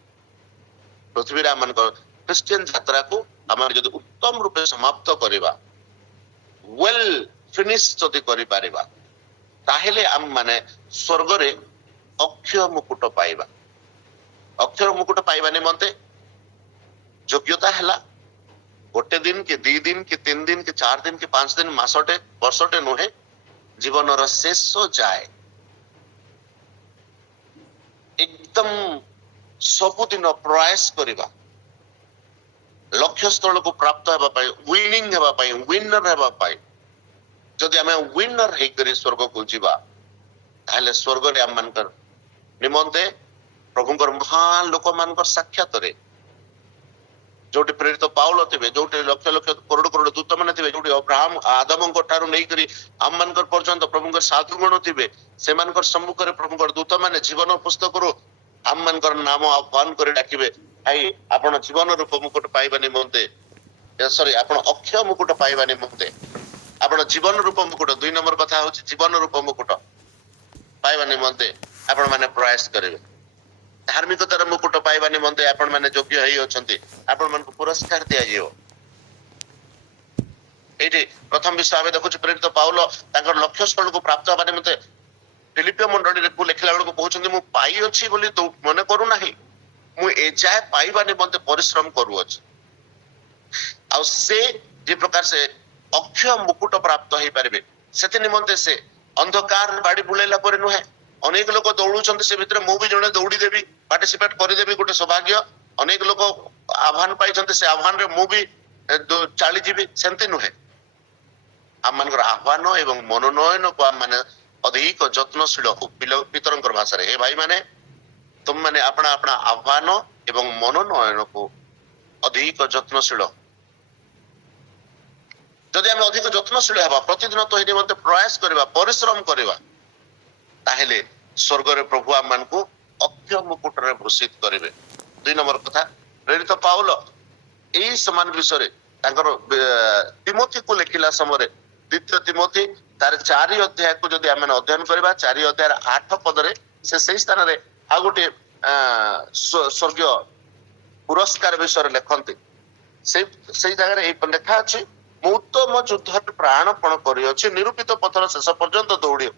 ପୃଥିବୀରେ ଆମମାନଙ୍କର ଖ୍ରୀଷ୍ଟିଆନ ଯାତ୍ରାକୁ ଆମେ ଯଦି ଉତ୍ତମ ରୂପେ ସମାପ୍ତ କରିବା, ୱେଲ୍ ଫିନିଶ ଯଦି କରିପାରିବା, ତାହେଲେ ଆମେ ମାନେ ସ୍ୱର୍ଗରେ ଅକ୍ଷୟ ମୁକୁଟ ପାଇବା। ଅକ୍ଷୟ ମୁକୁଟ ପାଇବା ନିମନ୍ତେ ଯୋଗ୍ୟତା ହେଲା ଗୋଟେ ଦିନ କି 2 ଦିନ କି 3 ଦିନ କି 4 ଦିନ କି 5 ଦିନ, ମାସଟେ, ବର୍ଷଟେ ନୁହେଁ, ଜୀବନର ଶେଷ ଯାଏ ଏକଦମ ସବୁଦିନ ପ୍ରୟାସ କରିବା ଲକ୍ଷ୍ୟ ସ୍ଥଳକୁ ପ୍ରାପ୍ତ ହେବା ପାଇଁ, ୱିନିଂ ହେବା ପାଇଁ, ୱିନର ହେବା ପାଇଁ। ଯଦି ଆମେ ୱିନର ହେଇକରି ସ୍ୱର୍ଗକୁ ଯିବା, ତାହେଲେ ସ୍ୱର୍ଗରେ ଆମମାନଙ୍କର ନିମନ୍ତେ ପ୍ରଭୁଙ୍କର ମହାନ ଲୋକମାନଙ୍କର ସାକ୍ଷାତରେ, ଯୋଉଠି ପ୍ରେରିତ ପାଉଲ ଥିବେ, ଯୋଉଠି ଲକ୍ଷ ଲକ୍ଷ କରୋଡ କରୋଡ ଦୂତ ମାନେ ଥିବେ, ଯୋଉଠି ଅବ୍ରାହମ ଆଦମଙ୍କ ଠାରୁ ନେଇକରି ଆମମାନଙ୍କର ପର୍ଯ୍ୟନ୍ତ ପ୍ରଭୁଙ୍କର ସାଧୁଗଣ ଥିବେ, ସେମାନଙ୍କର ସମ୍ମୁଖରେ ପ୍ରଭୁଙ୍କର ଦୂତ ମାନେ ଜୀବନ ପୁସ୍ତକରୁ ଆମମାନଙ୍କର ନାମ ଆହ୍ୱାନ କରି ଡାକିବେ, ଭାଇ ଆପଣ ଜୀବନ ରୂପ ମୁକୁଟ ପାଇବା ନିମନ୍ତେ, ଆପଣ ଅକ୍ଷୟ ମୁକୁଟ ପାଇବା ନିମନ୍ତେ, ଆପଣ ଜୀବନ ରୂପ ମୁକୁଟ, 2 ନମ୍ବର କଥା ହଉଛି ଜୀବନ ରୂପ ମୁକୁଟ ପାଇବା ନିମନ୍ତେ ଆପଣ ମାନେ ପ୍ରୟାସ କରିବେ। ଧାର୍ମିକତାର ମୁକୁଟ ପାଇବା ନିମନ୍ତେ ଆପଣ ମାନେ ଯୋଗ୍ୟ ହେଇ ଅଛନ୍ତି, ଆପଣ ମାନଙ୍କୁ ପୁରସ୍କାର ଦିଆଯିବ। ଏଇଠି ପ୍ରଥମ ବିଷୟ ଆମେ ଦେଖୁଛୁ ପ୍ରେରିତ ପାଉଲ ତାଙ୍କର ଲକ୍ଷ୍ୟ ସ୍ଥଳକୁ ପ୍ରାପ୍ତ ହେବା ନିମନ୍ତେ ଫିଲିପିଓ ମଣ୍ଡଳୀକୁ ଲେଖିଲା ବେଳକୁ କହୁଛନ୍ତି, ମୁଁ ପାଇଅଛି ବୋଲି ମନେ କରୁନାହିଁ, ମୁଁ ଏଯାଏ ପାଇବା ନିମନ୍ତେ ପରିଶ୍ରମ କରୁଅଛି। ଆଉ ସେ ଯେ ପ୍ରକାର ସେ ଅକ୍ଷୟ ମୁକୁଟ ପ୍ରାପ୍ତ ହେଇପାରିବେ, ସେଥି ନିମନ୍ତେ ସେ ଅନ୍ଧକାର ବାଡି ବୁଲେଇଲା ପରେ ନୁହେଁ। ଅନେକ ଲୋକ ଦୌଡୁଛନ୍ତି, ସେ ଭିତରେ ମୁଁ ବି ଜଣେ ଦୌଡ଼ିଦେବି, ପାର୍ଟିସିପେଟ କରିଦେବି, ଗୋଟେ ସୌଭାଗ୍ୟ। ଅନେକ ଲୋକ ଆହ୍ୱାନ ପାଇଛନ୍ତି, ସେ ଆହ୍ୱାନରେ ମୁଁ ବି ଚାଲିଯିବି, ସେମିତି ନୁହେଁ। ଆମମାନଙ୍କର ଆହ୍ୱାନ ଏବଂ ମନୋନୟନକୁ ଆମେ ମାନେ ଅଧିକ ଯତ୍ନଶୀଳ ହଉ। ପିତରଙ୍କର ଭାଷାରେ, ହେ ଭାଇ ମାନେ ତୁମ ମାନେ ଆପଣା ଆପଣା ଆହ୍ୱାନ ଏବଂ ମନୋନୟନକୁ ଅଧିକ ଯତ୍ନଶୀଳ। ଯଦି ଆମେ ଅଧିକ ଯତ୍ନଶୀଳ ହେବା, ପ୍ରତିଦିନ ତ ନିମନ୍ତେ ପ୍ରୟାସ କରିବା, ପରିଶ୍ରମ କରିବା, ତାହେଲେ ସ୍ୱର୍ଗରେ ପ୍ରଭୁ ଆମମାନଙ୍କୁ ଅକ୍ଷୟ ମୁକୁଟରେ ଭୂଷିତ କରିବେ। 2 ନମ୍ବର କଥା, ପ୍ରେରିତ ପାଉଲ ଏଇ ସମାନ ବିଷୟରେ ତାଙ୍କର ତିମୋଥୀକୁ ଲେଖିଲା ସମୟରେ, 2 ତିମୋଥୀ ତାର 4 ଅଧ୍ୟାୟକୁ ଯଦି ଆମେ ଅଧ୍ୟୟନ କରିବା, 4 ଅଧ୍ୟାୟର 8 ପଦରେ ସେ ସେଇ ସ୍ଥାନରେ ଆଉ ଗୋଟେ ସ୍ୱର୍ଗୀୟ ପୁରସ୍କାର ବିଷୟରେ ଲେଖନ୍ତି। ସେଇ ଜାଗାରେ ଏଇ ଲେଖା ଅଛି, ମୁଁ ଉତ୍ତମ ଯୁଦ୍ଧରେ ପ୍ରାଣପଣ କରିଅଛି, ନିରୂପିତ ପଥର ଶେଷ ପର୍ଯ୍ୟନ୍ତ ଦୌଡ଼ି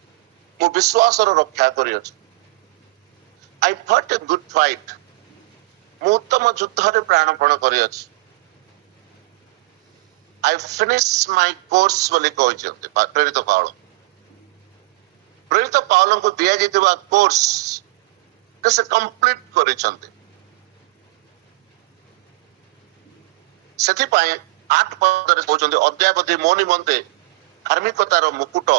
ମୁଁ ବିଶ୍ୱାସର ରକ୍ଷା କରିଅଛି। I fought a good fight. ମୁଁ ଉତ୍ତମ ଯୁଦ୍ଧରେ ପ୍ରାଣପଣ କରିଅଛି। I finished my course ବୋଲି କହିଛନ୍ତି ପ୍ରେରିତ ପାଉଲ। ପ୍ରେରିତ ପାଉଲଙ୍କୁ ଦିଆଯାଇଥିବା କୋର୍ସ ସେ କମ୍ପ୍ଲିଟ କରିଛନ୍ତି। ସେଥିପାଇଁ 8 ପଦରେ କହୁଛନ୍ତି, ଅଦ୍ୟାବଧି ମୋ ନିମନ୍ତେ ଧାର୍ମିକତାର ମୁକୁଟ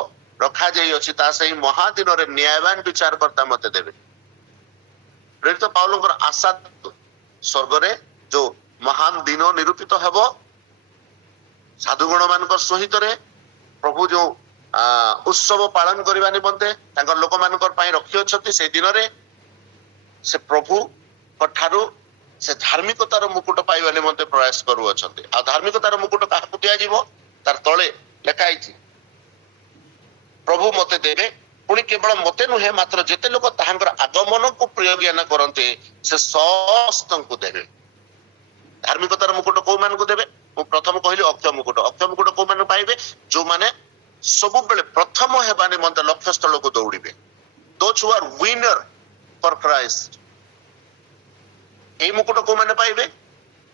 ରଖାଯାଇଅଛି, ତା ସେଇ ମହାଦିନରେ ନ୍ୟାୟବାନ ବିଚାରକର୍ତ୍ତା ମତେ ଦେବେ। ପ୍ରେରିତ ପାଉଲଙ୍କର ଆଶା ସ୍ୱର୍ଗରେ ଯୋଉ ମହାନ ଦିନ ନିରୂପିତ ହେବ, ସାଧୁଗଣ ମାନଙ୍କ ସହିତରେ ପ୍ରଭୁ ଯୋଉ ଉତ୍ସବ ପାଳନ କରିବା ନିମନ୍ତେ ତାଙ୍କର ଲୋକମାନଙ୍କ ପାଇଁ ରଖିଅଛନ୍ତି, ସେଇ ଦିନରେ ସେ ପ୍ରଭୁଙ୍କ ଠାରୁ ସେ ଧାର୍ମିକତାର ମୁକୁଟ ପାଇବା ନିମନ୍ତେ ପ୍ରୟାସ କରୁଅଛନ୍ତି। ଆଉ ଧାର୍ମିକତାର ମୁକୁଟ କାହାକୁ ଦିଆଯିବ? ତାର ତଳେ ଲେଖା ହେଇଛି, ପ୍ରଭୁ ମତେ ଦେବେ, ପୁଣି କେବଳ ମତେ ନୁହେଁ, ମାତ୍ର ଯେତେ ଲୋକ ତାହାଙ୍କର ଆଗମନକୁ ପ୍ରିୟ ଜ୍ଞାନ କରନ୍ତି, ସେ ସମସ୍ତଙ୍କୁ ଦେବେ। ଧାର୍ମିକତାର ମୁକୁଟ କୋଉମାନଙ୍କୁ ଦେବେ? ମୁଁ ପ୍ରଥମ କହିଲି ଅକ୍ଷୟ ମୁକୁଟ। ଅକ୍ଷୟ ମୁକୁଟ କୋଉମାନେ ପାଇବେ? ଯୋଉମାନେ ସବୁବେଳେ ପ୍ରଥମ ହେବା ନିମନ୍ତେ ଲକ୍ଷ୍ୟ ସ୍ଥଳକୁ ଦୌଡ଼ିବେ। Those who are winner for Christ. ଏଇ ମୁକୁଟ କୋଉମାନେ ପାଇବେ?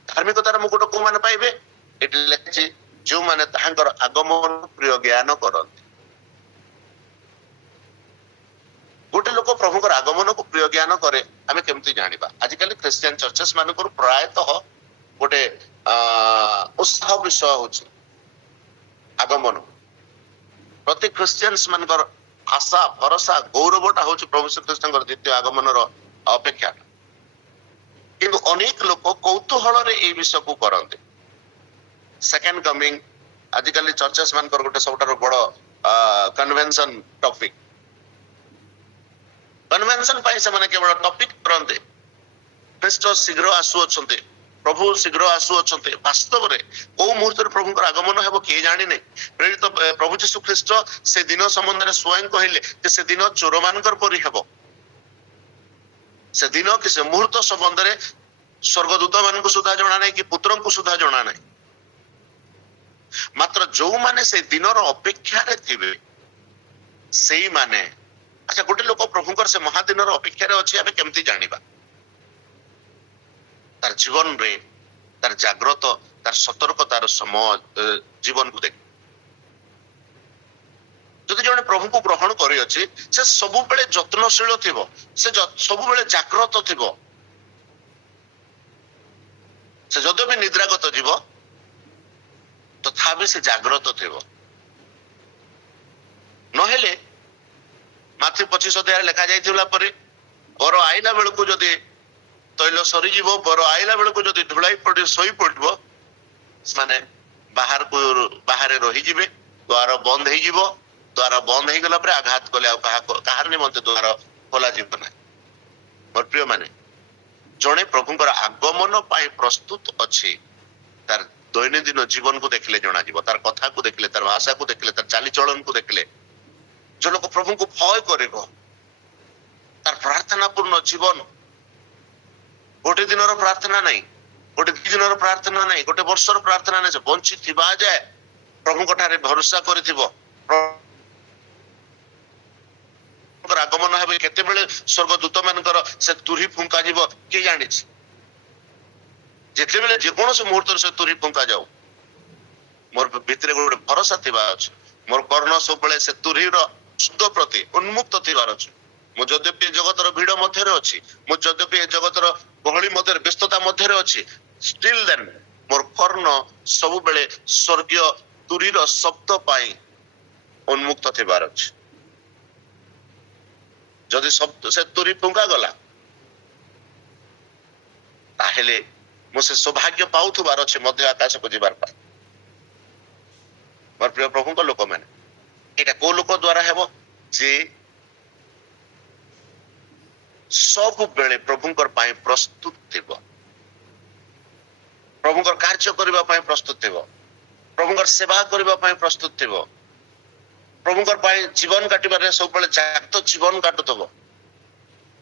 ଧାର୍ମିକତାର ମୁକୁଟ କୋଉମାନେ ପାଇବେ? ଏଠି ଲେଖିଛି, ଯୋଉମାନେ ତାହାଙ୍କର ଆଗମନ ପ୍ରିୟ ଜ୍ଞାନ କରନ୍ତି। ଗୋଟେ ଲୋକ ପ୍ରଭୁଙ୍କର ଆଗମନକୁ ପ୍ରିୟ ଜ୍ଞାନ କରେ, ଆମେ କେମିତି ଜାଣିବା? ଆଜିକାଲି ଖ୍ରୀଷ୍ଟିଆନ ଚର୍ଚେସ୍ ମାନଙ୍କର ପ୍ରାୟତଃ ଗୋଟେ ଉତ୍ସାହ ବିଷୟ ହଉଛି ଆଗମନ। ପ୍ରତି ଖ୍ରୀଷ୍ଟିଆନ୍ସ ମାନଙ୍କର आशा भरोसा गौरवटा हूँ प्रभु श्रीकृष्ण द्वितीय आगमन अपेक्षा किंतु अनेक लोक कौतूहल ये विषय को करते सेकेंड कमिंग आजिकल चर्चेस मान गोटे सब बड़ कन्वेंशन टॉपिक कन्वेंशन से केवल टॉपिक करते ख्रीष्ट शीघ्र आसुअछन्ते प्रभु शीघ्र आसुअछन्ते वास्तव में कौ मुहूर्त प्रभु आगमन हेब किए जानी नहीं प्रेरित प्रभु यीशु ख्रीष्ट से दिन संबंध में स्वयं कहले से दिन चोर मानकर परि हेब से दिन कि से मुहूर्त संबंध में स्वर्गदूत मान सुधा जना नहीं कि पुत्र को सुधा जना नहीं मात्र जो माने से दिन अपेक्षा थे से माने अच्छा गोटे लोक प्रभुकर से महादिन अपेक्षा अच्छे आम केमती जानिबा तार जीवन रे तार जाग्रत तार सतर्क तार समय जीवन को देख जदि जने प्रभु को ग्रहण करी अछि से सबु बेले जत्नशील थिबो से सबु बेले जाग्रत थिबो से जदि भी निद्रागत जीव तथापि से जाग्रत थिबो नहेले माथि 25 अध्याय लिखा जाइथिला परे बर आइला बेल को जदि तैल सरी जीव बर आइला बेल को जदि ढुलाई पड़े सोई पड़बो माने बाहर रही जिवे द्वार बंद हो जीव द्वार बंद हो गला परे आघात कले कहार निमंते द्वार खोला जीव ना मोर प्रिय माने जणे प्रभुंकर आगमन पाई प्रस्तुत अछि तार दैनंदिन जीवन को देखले जना जीव तार कथा को देखले तार भाषा को देखले तार चाली चलन को देखले जो लोग प्रभु को भय करिबो तार प्रार्थना पूर्ण जीवन गोटे दिन प्रार्थना नहीं गोटे दी दिन प्रार्थना नहीं गोटे वर्षर प्रार्थना नहीं से बंची थिबा जाए प्रभु ठारे भरोसा करिथिबो आगमन हे केते बेले स्वर्गदूत मानकर से तुरी फुंका जीव के जानि जेते बेले जे कोन से मुहूर्त से तुरी फुंका जाऊ मोर भितरे गोटे भरोसा थिबा अछि मोर कर्ण सब बेले से तुरीर शुद्ध प्रति उन्मुक्त थिबार अछि मु यद्यपि जगतर भीड़ मध्य अछि मु यद्यपि जगतर गहली मध्य व्यस्तता मध्य अछि स्टिल देन मोर कर्ण सब बेले स्वर्गीय तुरीर शब्द पाई उन्मुक्त थिबार अछि जदि शब्द से तुरी फुंका गला ताहेले मु से सौभाग्य पाउथबार अछि मध्य आकाश को जीवार पाई मोर प्रिय प्रभु को लोक माने एटा को लोक द्वारा हेबो जे सब बेले प्रभुंकर पाई प्रस्तुत थिबो प्रभुंकर कार्य करबा पाई प्रस्तुत थिबो प्रभुंकर सेवा करबा पाई प्रस्तुत थिबो प्रभुंकर पाई जीवन काटिबारे सब बेले जागत जीवन काटुथबो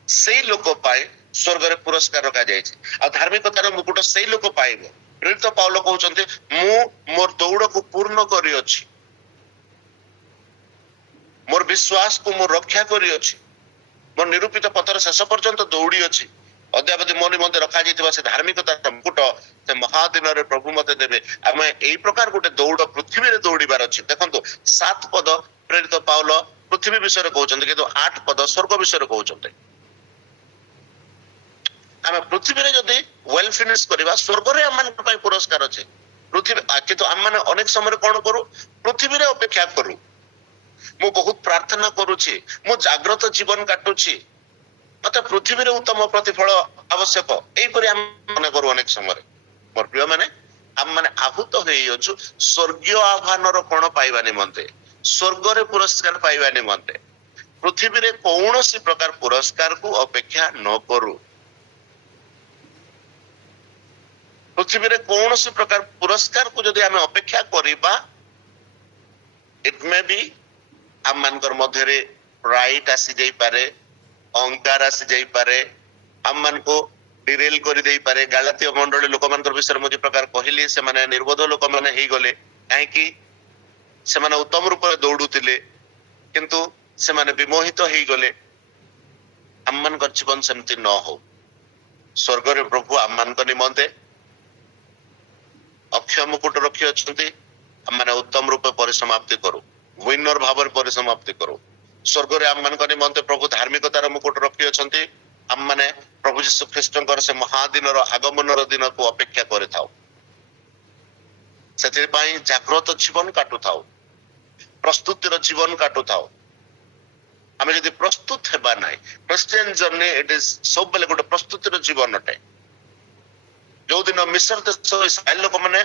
सेई लोक पाई स्वर्ग रे पुरस्कार रखा जायछि आ धार्मिकतार मुकुट सेई लोक पाइबो प्रेरित पाउल कहउचंते मु मोर दौड़ को पूर्ण करी अछि मोर विश्वास को मोर रक्षा करी अछि मोर निरूपित पथर शेष पर्यंत दौड़ी अछि अद्यावधि मोर निमंते रखा जाइथिबा से धार्मिकतार मुकुट से महादिन रे प्रभु मते देबे आमे एई प्रकार गोटे दौड़ पृथ्वी रे दौड़ीबार अछि देखंतु 7 पद प्रेरित पाउल पृथ्वी विषय रे कहउचंते किंतु 8 पद स्वर्ग विषय रे कहउचंते आमे पृथ्वी रे जदी वेल फिनिश करबा स्वर्ग रे हमन पई पुरस्कार अछि पृथ्वी किंतु हम माने अनेक समय रे कोन करू पृथ्वी रे अपेक्षा करू मु बहुत प्रार्थना करूची मु जाग्रत जीवन काटुची मते पृथ्वी रे उत्तम प्रतिफल आवश्यक एई परि हम मने करू अनेक समय मोर प्रिय माने हम माने आहूत होई अछु स्वर्गीय आह्वानर कोन पाइबा निमंते स्वर्ग रे पुरस्कार पाइबा निमंते पृथ्वी रे कोनोसी प्रकार पुरस्कार को अपेक्षा न करू पृथ्वी रे कोनोसी प्रकार पुरस्कार को जदि हम अपेक्षा करिबा इट मे बी हम मानकर मध्य रे प्राइड आसी जाई पारे अहंकार आसी जाई पारे हम मान को डिरेल करि देई पारे गालातिय मंडली लोक मानकर विषय मु जे प्रकार कहिली से माने निर्बोध लोक माने हेई गले काहे कि से माने उत्तम रूप रे दौड़ुतिले किंतु से माने विमोहित हेई गले हम मानकर जीवन सेमति न हो स्वर्ग रे प्रभु हम मानकर निमंते अक्षय मुकुट रखी अछंती हम माने उत्तम रूप परिसमाप्ति करू विनर भाव परिसमाप्ति करू स्वर्ग रे हम मानकर निमंते प्रभु धार्मिकतार मुकुट रखी अछंती हम माने प्रभु यीशु ख्रीष्टकर से महादिन आगमन दिन को अपेक्षा करे थाउ सेति पई जागृत जीवन काटु थाउ प्रस्तुतिर जीवन काटु थाउ ଆମେ ଯଦି ପ୍ରସ୍ତୁତ ହେବା ନାହିଁ, ଖ୍ରୀଷ୍ଟିଆନ ଜର୍ଣ୍ଣି ଇଟ୍ ଇଜ ସବୁବେଳେ ଗୋଟେ ପ୍ରସ୍ତୁତିର ଜୀବନ ଅଟେ। ଯୋଉଦିନ ମିଶର ଦେଶର ଇସ୍ରାଏଲ ଲୋକମାନେ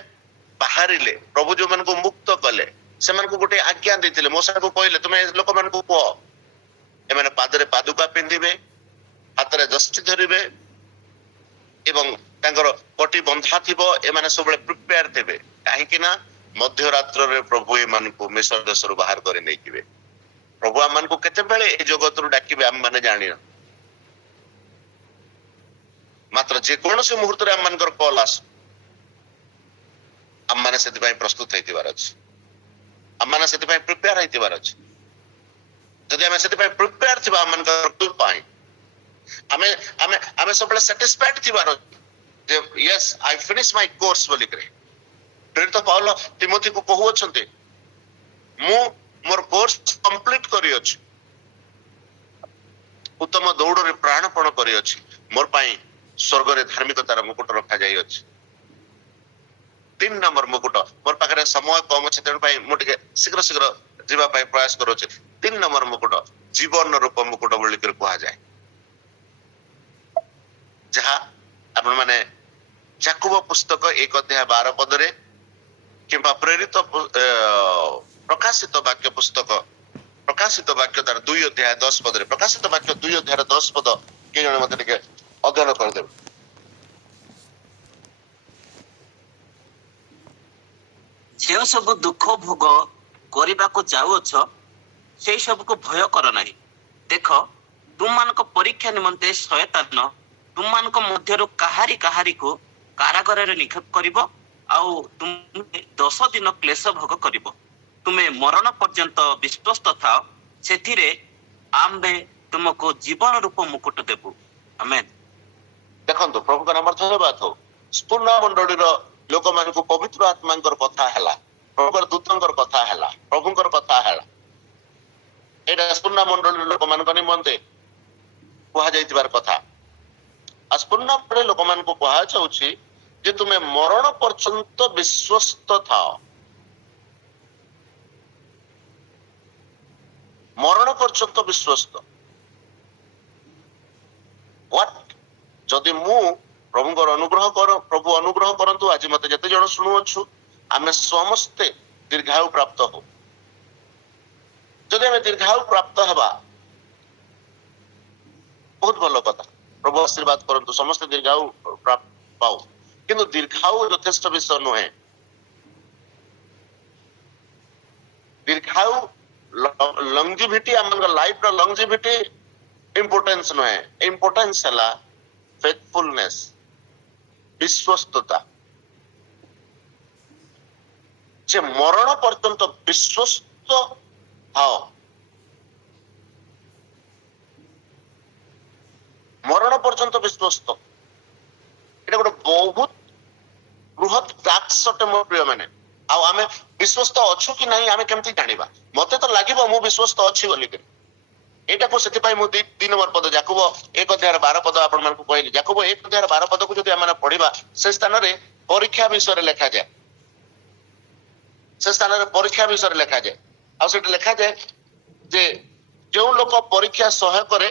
ବାହାରିଲେ, ପ୍ରଭୁ ଯୋଉମାନଙ୍କୁ ମୁକ୍ତ କଲେ, ସେମାନଙ୍କୁ ଗୋଟେ ଆଜ୍ଞା ଦେଇଥିଲେ, ମୋଶେକୁ କହିଲେ ତୁମେ ଏ ଲୋକମାନଙ୍କୁ କୁହ ଏମାନେ ପାଦରେ ପାଦୁକା ପିନ୍ଧିବେ, ହାତରେ ଦଷ୍ଟି ଧରିବେ ଏବଂ ତାଙ୍କର ପଟି ବନ୍ଧା ଥିବ, ଏମାନେ ସବୁବେଳେ ପ୍ରିପେୟାର ଥିବେ। କାହିଁକି ନା ମଧ୍ୟରାତ୍ରରେ ପ୍ରଭୁ ଏମାନଙ୍କୁ ମିଶର ଦେଶରୁ ବାହାର କରି ନେଇଯିବେ। ପ୍ରଭୁ ଆମମାନଙ୍କୁ କେତେବେଳେ ଏ ଜଗତରୁ ଡାକିବେ ଆମମାନେ ଜାଣିନ, ମାତ୍ର ଯେକୌଣସି ମୁହୂର୍ତ୍ତରେ ଆମମାନଙ୍କର କଲ୍ ଆସୁ, ଆମମାନେ ସେଥିପାଇଁ ପ୍ରସ୍ତୁତ ହେଇଥିବାର ଅଛି, ଆମମାନେ ସେଥିପାଇଁ ପ୍ରିପେୟାର ହେଇଥିବାର ଅଛି। ଯଦି ଆମେ ସେଥିପାଇଁ ପ୍ରିପେୟାର ଥିବା ଆମମାନଙ୍କର ପାଇଁ, ଆମେ ଆମେ ଆମେ ସବୁବେଳେ ସାଟିସ୍ଫାଇଡ୍ ଥିବାର ଅଛି ଯେ Yes I finish my course ବୋଲିକରି। ପ୍ରେରିତ ପାଉଲ ତିମୋଥୀକୁ କହୁଅଛନ୍ତି, ମୁଁ ମୋର କୋର୍ସ କମ୍ପ୍ଲିଟ କରିଅଛି, ଉତ୍ତମ ଦୌଡ଼ରେ ପ୍ରାଣପଣ କରିଅଛି, ମୋର ପାଇଁ ସ୍ୱର୍ଗରେ ଧାର୍ମିକତାର ମୁକୁଟ ରଖାଯାଇଅଛି। 3 ନମ୍ବର ମୁକୁଟ, ମୋର ପାଖରେ ସମୟ କମ ଅଛି, ତେଣୁ ପାଇଁ ମୁଁ ଟିକେ ଶୀଘ୍ର ଶୀଘ୍ର ଯିବା ପାଇଁ ପ୍ରୟାସ କରୁଛି। 3 ନମ୍ବର ମୁକୁଟ ଜୀବନ ରୂପ ମୁକୁଟ ବୋଲିକରି କୁହାଯାଏ, ଯାହା ଆପଣ ମାନେ ଯାକୋବ ପୁସ୍ତକ 1 ଅଧ୍ୟାୟ 12 ପଦରେ କିମ୍ବା ପ୍ରେରିତ ପ୍ରକାଶିତ ବାକ୍ୟ ପୁସ୍ତକ, ପ୍ରକାଶିତ ବାକ୍ୟ ତାର 2 ଅଧ୍ୟାୟ 10 ପଦରେ, ପ୍ରକାଶିତ ବାକ୍ୟ 2 ଅଧ୍ୟାୟର 10 ପଦ କିଏ ଜଣେ ମତେ ଟିକେ ଅଧ୍ୟୟନ କରିଦେବେ। ଯେଉଁ ସବୁ ଦୁଃଖ ଭୋଗ କରିବାକୁ ଯାଉଅଛ, ସେଇ ସବୁକୁ ଭୟ କର ନାହିଁ। ଦେଖ, ତୁମମାନଙ୍କ ପରୀକ୍ଷା ନିମନ୍ତେ ଶୟତାନ ତୁମମାନଙ୍କ ମଧ୍ୟରୁ କାହାରିକୁ କାରାଗାରରେ ନିକ୍ଷେପ କରିବ, ଆଉ ତୁମେ 10 ଦିନ କ୍ଲେଶ ଭୋଗ କରିବ। ତୁମେ ମରଣ ପର୍ଯ୍ୟନ୍ତ ବିଶ୍ୱସ୍ତ ଥାଅ, ସେଥିରେ ଆମ୍ଭେ ତୁମକୁ ଜୀବନ ରୂପ ମୁକୁଟ ଦେବୁ। ଆମେନ୍। ଦେଖନ୍ତୁ, ପ୍ରଭୁଙ୍କ ନାମରେ ଧନ୍ୟବାଦ ହଉ। ପୂର୍ଣ୍ଣ ମଣ୍ଡଳୀର ଲୋକମାନଙ୍କୁ ପବିତ୍ର ଆତ୍ମାଙ୍କର କଥା ହେଲା, ପ୍ରଭୁଙ୍କର ଦୂତଙ୍କର କଥା ହେଲା, ପ୍ରଭୁଙ୍କର କଥା ହେଲା। ଏଇଟା ପୂର୍ଣ୍ଣ ମଣ୍ଡଳୀର ଲୋକମାନଙ୍କ ନିମନ୍ତେ କୁହାଯାଇଥିବାର କଥା। ଆଉ ପୂର୍ଣ୍ଣ ମଣ୍ଡଳୀ ଲୋକମାନଙ୍କୁ କୁହାଯାଉଛି ଯେ ତୁମେ ମରଣ ପର୍ଯ୍ୟନ୍ତ ବିଶ୍ୱସ୍ତ ଥାଅ। ମରଣ ପର୍ଯ୍ୟନ୍ତ ବିଶ୍ୱସ୍ତ। ଯଦି ମୁଁ ପ୍ରଭୁଙ୍କର ଅନୁଗ୍ରହ ପ୍ରଭୁ ଅନୁଗ୍ରହ କରନ୍ତୁ, ଆଜି ମତେ ଯେତେ ଜଣ ଶୁଣୁଅଛୁ, ଆମେ ସମସ୍ତେ ଦୀର୍ଘାୟୁ ପ୍ରାପ୍ତ ହଉ। ଯଦି ଆମେ ଦୀର୍ଘାୟୁ ପ୍ରାପ୍ତ ହେବା, ବହୁତ ଭଲ କଥା, ପ୍ରଭୁ ଆଶୀର୍ବାଦ କରନ୍ତୁ, ସମସ୍ତେ ଦୀର୍ଘାୟୁ ପାଉ। କିନ୍ତୁ ଦୀର୍ଘାୟୁ ଯଥେଷ୍ଟ ବିଷୟ ନୁହେଁ। ଦୀର୍ଘାୟୁ ଲଂଜିଭିଟି, ଆମର ଲାଇଫର ଲଂଜିଭିଟି ଇମ୍ପୋର୍ଟାନ୍ସ ନୁହେଁ। ଇମ୍ପୋର୍ଟାନ୍ସ ହେଲା ଫେଥଫୁଲନେସ, ବିଶ୍ୱସ୍ତତା। ଯେ ମରଣ ପର୍ଯ୍ୟନ୍ତ ବିଶ୍ୱସ୍ତ ଥାଅ। ମରଣ ପର୍ଯ୍ୟନ୍ତ ବିଶ୍ୱସ୍ତ, ଏଇଟା ଗୋଟେ ବହୁତ ବୃହତ ଟାସ୍କ ଅଟେ ମୋ ପ୍ରିୟ ମାନେ। ଆଉ ଆମେ ବିଶ୍ୱସ୍ତ ଅଛୁ କି ନାହିଁ ଆମେ କେମିତି ଜାଣିବା? ମତେ ତ ଲାଗିବ ମୁଁ ବିଶ୍ୱସ୍ତ ଅଛି ବୋଲିକରି। ଏଇଟାକୁ ସେଥିପାଇଁ ମୁଁ 2 ନମ୍ବର ପଦ ଯାକୋବ 1 ଅଧ୍ୟାୟର 12 ପଦ ଆପଣମାନଙ୍କୁ କହିଲି। ଯାକୋବ 1 ଅଧ୍ୟାୟର 12 ପଦକୁ ଯଦି ଆମେ ପଢିବା, ସେ ସ୍ଥାନରେ ପରୀକ୍ଷା ବିଷୟରେ ଲେଖାଯାଏ। ସେ ସ୍ଥାନରେ ପରୀକ୍ଷା ବିଷୟରେ ଲେଖାଯାଏ। ଆଉ ସେଠି ଲେଖାଯାଏ ଯେ ଯେଉଁ ଲୋକ ପରୀକ୍ଷା ସହ୍ୟ କରେ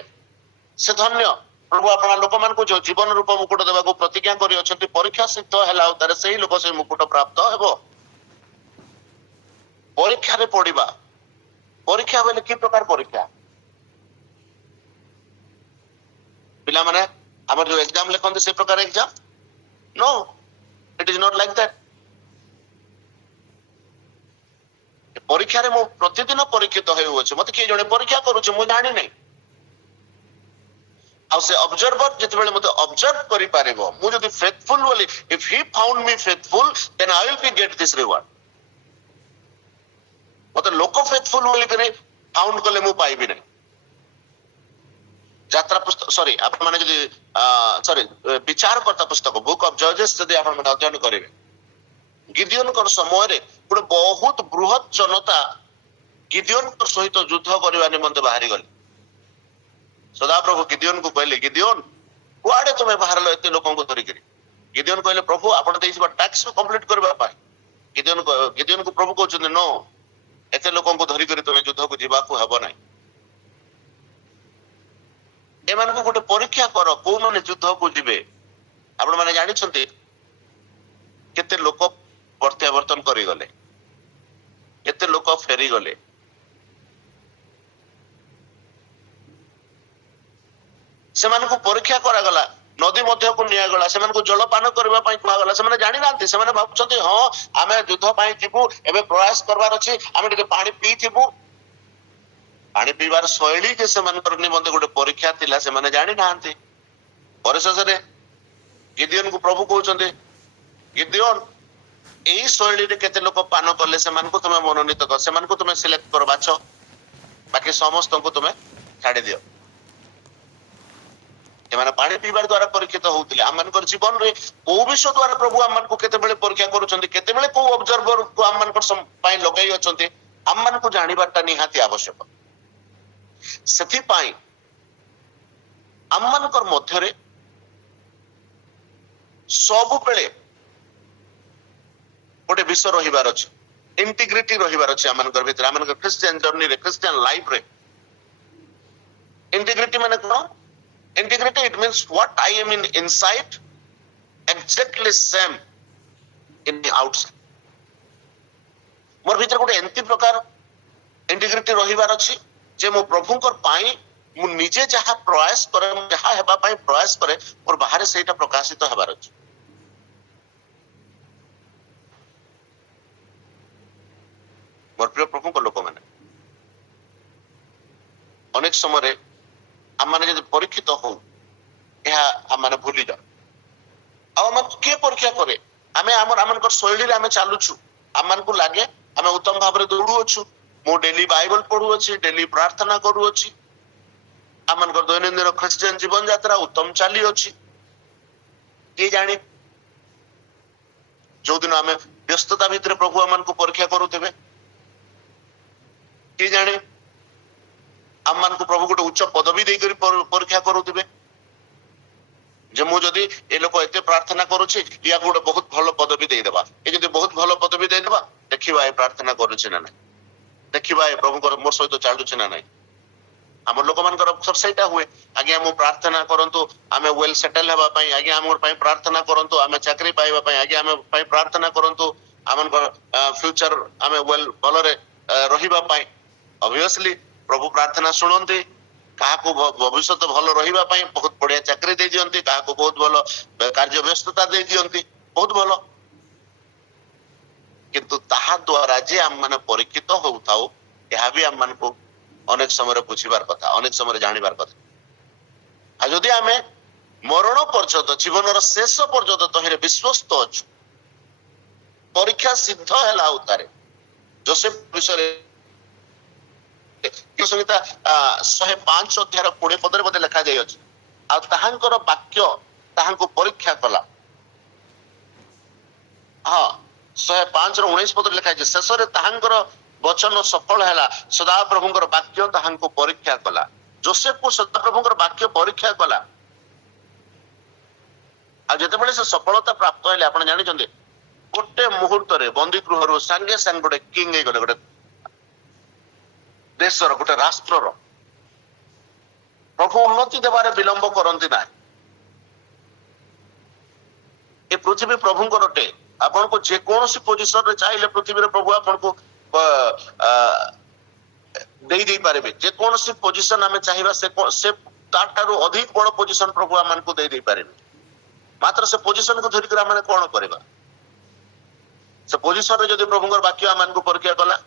ସେ ଧନ୍ୟ। ପ୍ରଭୁ ଆପଣ ଲୋକମାନଙ୍କୁ ଯୋଉ ଜୀବନ ରୂପ ମୁକୁଟ ଦେବାକୁ ପ୍ରତିଜ୍ଞା କରି ଅଛନ୍ତି, ପରୀକ୍ଷା ସିଦ୍ଧ ହେଲା ଆଉ ତାର ସେହି ଲୋକ ସେଇ ମୁକୁଟ ପ୍ରାପ୍ତ ହେବ। ପରୀକ୍ଷାରେ ପଡିବା, ପରୀକ୍ଷା ବୋଲେ କି ପ୍ରକାର ପରୀକ୍ଷା? ପିଲାମାନେ ଆମର ଯୋଉ ଏକ୍ସାମ ଲେଖନ୍ତି ସେ ପ୍ରକାର exam? No, it is not like that. ପରୀକ୍ଷାରେ ମୁଁ ପ୍ରତିଦିନ ପରୀକ୍ଷିତ ହେଉଅଛି, ମତେ କିଏ ଜଣେ ପରୀକ୍ଷା କରୁଛି, ମୁଁ ଜାଣି ନାହିଁ। ଆଉ ସେ ଅବଜର୍ଭର ଯେତେବେଳେ ମତେ ଅବଜର୍ଭ କରିପାରିବ, ମୁଁ ଯଦି ଫେଥଫୁଲ ବୋଲି, if he found me faithful, then I will be get this reward. ମତେ ଲୋକ ଫେଥଫୁଲ ବୋଲି କରି ଫାଉଣ୍ଡ କଲେ ମୁଁ ପାଇବି ନାହିଁ। ଯାତ୍ରା ପୁସ୍ତକ ଆପଣ ମାନେ ଯଦି ବିଚାରକର୍ତ୍ତା ପୁସ୍ତକ ବୁକ୍ ଅଫ ଜଜେସ୍ ଯଦି ଆପଣ ମାନେ ଅଧ୍ୟୟନ କରିବେ, ଗିଦିଓନଙ୍କର ସମୟରେ ଗୋଟେ ବହୁତ ବୃହତ ଜନତା ଗିଦିଓନଙ୍କ ସହିତ ଯୁଦ୍ଧ କରିବା ନିମନ୍ତେ ବାହାରି ଗଲେ। ସଦାପ୍ରଭୁ ଗିଦିଓନକୁ କହିଲେ, ଗିଦିଓନ କୁଆଡେ ତୁମେ ବାହାରିଲ ଏତେ ଲୋକଙ୍କୁ ଧରିକିରି? ଗିଦିଓନ କହିଲେ, ପ୍ରଭୁ ଆପଣ ଦେଇଥିବା ଟାସ୍କ କମ୍ପ୍ଲିଟ କରିବା ପାଇଁ। ଗିଦିଓନକୁ ପ୍ରଭୁ କହୁଛନ୍ତି, नो, ଏତେ ଲୋକଙ୍କୁ ଧରିକରି ତୁମେ ଯୁଦ୍ଧକୁ ଯିବାକୁ ହେବ ନାହିଁ। ଏମାନଙ୍କୁ ଗୋଟେ ପରୀକ୍ଷା କର କୋଉମାନେ ଯୁଦ୍ଧକୁ ଯିବେ। ଆପଣ ମାନେ ଜାଣିଛନ୍ତି କେତେ ଲୋକ ପ୍ରତ୍ୟାବର୍ତ୍ତନ କରିଗଲେ, କେତେ ଲୋକ ଫେରିଗଲେ। ସେମାନଙ୍କୁ ପରୀକ୍ଷା କରାଗଲା, ନଦୀ ମଧ୍ୟକୁ ନିଆଗଲା, ସେମାନଙ୍କୁ ଜଳପାନ କରିବା ପାଇଁ କୁହାଗଲା। ସେମାନେ ଜାଣିନାହାନ୍ତି, ସେମାନେ ଭାବୁଛନ୍ତି ହଁ ଆମେ ଯୁଦ୍ଧ ପାଇଁ ଯିବୁ, ଏବେ ପ୍ରୟାସ କରିବାର ଅଛି, ଆମେ ଟିକେ ପାଣି ପିଇଥିବୁ। ପାଣି ପିଇବାର ଶୈଳୀ ଯେ ସେମାନଙ୍କର ନିମନ୍ତେ ଗୋଟେ ପରୀକ୍ଷା ଥିଲା ସେମାନେ ଜାଣିନାହାନ୍ତି। ପରିଶେଷରେ ଗିଦିଓନକୁ ପ୍ରଭୁ କହୁଛନ୍ତି, ଗିଦିଓନ ଏଇ ଶୈଳୀରେ କେତେ ଲୋକ ପାନ କଲେ ସେମାନଙ୍କୁ ତୁମେ ମନୋନୀତ କର, ସେମାନଙ୍କୁ ତୁମେ ସିଲେକ୍ଟ କର, ବାଛ, ବାକି ସମସ୍ତଙ୍କୁ ତୁମେ ଛାଡି ଦିଅ। ଏମାନେ ପାଣି ପିଇବାର ଦ୍ୱାରା ପରୀକ୍ଷିତ ହଉଥିଲେ। ଆମମାନଙ୍କର ଜୀବନରେ କୋଉ ବିଷୟ ଦ୍ୱାରା ପ୍ରଭୁ ଆମମାନଙ୍କୁ କେତେବେଳେ ପରୀକ୍ଷା କରୁଛନ୍ତି, କେତେବେଳେ କୋଉ ଅବଜର୍ଭରକୁ ଆମମାନଙ୍କର ପାଇଁ ଲଗାଇ ଅଛନ୍ତି, ଆମମାନଙ୍କୁ ଜାଣିବାଟା ନିହାତି ଆବଶ୍ୟକ। ସେଥିପାଇଁ ଆମମାନଙ୍କର ମଧ୍ୟରେ ସବୁବେଳେ ଗୋଟେ ବିଷୟ ରହିବାର ଅଛି, ଇଣ୍ଟିଗ୍ରିଟି ରହିବାର ଅଛି ଆମମାନଙ୍କର ଭିତରେ। ଆମମାନଙ୍କର ଖ୍ରୀଷ୍ଟିଆନ ଜର୍ଣ୍ଣିରେ, ଖ୍ରୀଷ୍ଟିଆନ ଲାଇଫରେ ଇଣ୍ଟିଗ୍ରିଟି ମାନେ କଣ? Integrity, it means what I am in inside exactly same in the outside. ମୋର ଭିତରେ ଗୋଟେ ଏମିତି ପ୍ରକାର ଇଣ୍ଟିଗ୍ରିଟି ରହିବାର ଅଛି ଯେ ମୁଁ ପ୍ରଭୁଙ୍କର ପାଇଁ ମୁଁ ନିଜେ ଯାହା ପ୍ରୟାସ କରେ, ଯାହା ହେବା ପାଇଁ ପ୍ରୟାସ କରେ, ମୋର ବାହାରେ ସେଇଟା ପ୍ରକାଶିତ ହେବାର ଅଛି। ମୋର ପ୍ରିୟ ପ୍ରଭୁଙ୍କ ଲୋକମାନେ, ଅନେକ ସମୟରେ ଆମମାନେ ଯଦି ପରୀକ୍ଷିତ ହଉ, ଏହା ଆମମାନେ ଭୁଲି ଯାଉ। ଆଉ ଆମକୁ କିଏ ପରୀକ୍ଷା କରେ? ଆମେ ଆମମାନଙ୍କର ଶୈଳୀରେ ଆମେ ଚାଲୁଛୁ, ଆମମାନଙ୍କୁ ଲାଗେ ଆମେ ଉତ୍ତମ ଭାବରେ ଦୌଡୁଅଛୁ, ମୁଁ ଡେଲି ବାଇବଲ ପଢୁଅଛି, ଡେଲି ପ୍ରାର୍ଥନା କରୁଅଛି, ଆମମାନଙ୍କର ଦୈନନ୍ଦିନ ଖ୍ରୀଷ୍ଟିଆନ ଜୀବନ ଯାତ୍ରା ଉତ୍ତମ ଚାଲିଅଛି। କିଏ ଜାଣେ ଯୋଉଦିନ ଆମେ ବ୍ୟସ୍ତତା ଭିତରେ ପ୍ରଭୁ ଆମମାନଙ୍କୁ ପରୀକ୍ଷା କରୁଥିବେ, କିଏ ଜାଣେ ଆମମାନଙ୍କୁ ପ୍ରଭୁ ଗୋଟେ ଉଚ୍ଚ ପଦବୀ ଦେଇକରି ପରୀକ୍ଷା କରୁଥିବେ, ଯେ ମୁଁ ଯଦି ଏ ଲୋକ ଏତେ ପ୍ରାର୍ଥନା କରୁଛି, ୟାକୁ ଗୋଟେ ବହୁତ ଭଲ ପଦବୀ ଦେଇଦେବା। ଏ ଯଦି ବହୁତ ଭଲ ପଦବୀ ଦେଇଦେବା, ଦେଖିବା ଏ ପ୍ରାର୍ଥନା କରୁଛି ନା ନାହିଁ, ଦେଖିବା ଏ ପ୍ରଭୁଙ୍କର ମୋ ସହିତ ଚାଲୁଛି ନା ନାହିଁ। ଆମ ଲୋକମାନଙ୍କର ଅବସର ସେଇଟା ହୁଏ, ଆଜ୍ଞା ମୁଁ ପ୍ରାର୍ଥନା କରନ୍ତୁ ଆମେ ୱେଲ ସେଟେଲ ହେବା ପାଇଁ, ଆଜ୍ଞା ଆମ ପାଇଁ ପ୍ରାର୍ଥନା କରନ୍ତୁ ଆମେ ଚାକିରି ପାଇବା ପାଇଁ, ଆଜ୍ଞା ଆମ ପାଇଁ ପ୍ରାର୍ଥନା କରନ୍ତୁ ଆମଙ୍କର ଫ୍ୟୁଚର ଆମେ ୱେଲ ଭଲରେ ରହିବା ପାଇଁ। ଅବଭିୟସଲି ପ୍ରଭୁ ପ୍ରାର୍ଥନା ଶୁଣନ୍ତି, କାହାକୁ ଭବିଷ୍ୟତ ଭଲ ରହିବା ପାଇଁ ବହୁତ ବଢିଆ ଚାକିରି ଦେଇ ଦିଅନ୍ତି, କାହାକୁ ବହୁତ ଭଲ କାର୍ଯ୍ୟ ବ୍ୟସ୍ତତା ଦେଇ ଦିଅନ୍ତି, ବହୁତ ଭଲ। କିନ୍ତୁ ତାହା ଦ୍ୱାରା ଯେ ଆମମାନେ ପରୀକ୍ଷିତ ହଉଥାଉ, ଏହା ବି ଆମମାନଙ୍କୁ ଅନେକ ସମୟରେ ବୁଝିବାର କଥା, ଅନେକ ସମୟରେ ଜାଣିବାର କଥା। ଆଉ ଯଦି ଆମେ ମରଣ ପର୍ଯ୍ୟନ୍ତ, ଜୀବନର ଶେଷ ପର୍ଯ୍ୟନ୍ତ ତହିଁରେ ବିଶ୍ୱସ୍ତ ଅଛୁ, ପରୀକ୍ଷା ସିଦ୍ଧ ହେଲା ଉତାରେ। ଯୋସେଫ ବିଷୟରେ ସଂହିତା 105 ଅଧ୍ୟାୟର 20 ପଦରେ ବୋଧେ ଲେଖା ଯାଇଅଛି, ଆଉ ତାହାଙ୍କର ବାକ୍ୟ ତାହାଙ୍କୁ ପରୀକ୍ଷା କଲା। ହଁ, 105ର 19 ପଦରେ ଲେଖା ହେଇଛି, ଶେଷରେ ତାହାଙ୍କର ବଚନ ସଫଳ ହେଲା, ସଦାପ୍ରଭୁଙ୍କର ବାକ୍ୟ ତାହାଙ୍କୁ ପରୀକ୍ଷା କଲା। ଯୋସେଫକୁ ସଦାପ୍ରଭୁଙ୍କର ବାକ୍ୟ ପରୀକ୍ଷା କଲା, ଆଉ ଯେତେବେଳେ ସେ ସଫଳତା ପ୍ରାପ୍ତ ହେଲେ, ଆପଣ ଜାଣିଛନ୍ତି ଗୋଟେ ମୁହୂର୍ତ୍ତରେ ବନ୍ଦୀ ଗୃହରୁ ସାଙ୍ଗେ ସାଙ୍ଗେ ଗୋଟେ କିଙ୍ଗ ହେଇଗଲେ, ଗୋଟେ ଦେଶର, ଗୋଟେ ରାଷ୍ଟ୍ରର। ପ୍ରଭୁ ଉନ୍ନତି ଦେବାରେ ବିଳମ୍ବ କରନ୍ତି ନାହିଁ। ଏ ପୃଥିବୀ ପ୍ରଭୁଙ୍କର ଅଟେ। ଆପଣଙ୍କୁ ଯେକୌଣସି ପୋଜିସନରେ ଚାହିଁଲେ ପୃଥିବୀରେ ପ୍ରଭୁ ଆପଣଙ୍କୁ ଦେଇ ପାରିବେ। ଯେକୌଣସି ପୋଜିସନ ଆମେ ଚାହିଁବା ସେ ତାଠାରୁ ଅଧିକ ବଡ ପୋଜିସନ ପ୍ରଭୁ ଆମମାନଙ୍କୁ ଦେଇ ପାରିବେ। ମାତ୍ର ସେ ପୋଜିସନକୁ ଧରିକରି ଆମେ କଣ କରିବା? ସେ ପୋଜିସନରେ ଯଦି ପ୍ରଭୁଙ୍କର ବାକ୍ୟ ଆମମାନଙ୍କୁ ପରୀକ୍ଷା କଲା,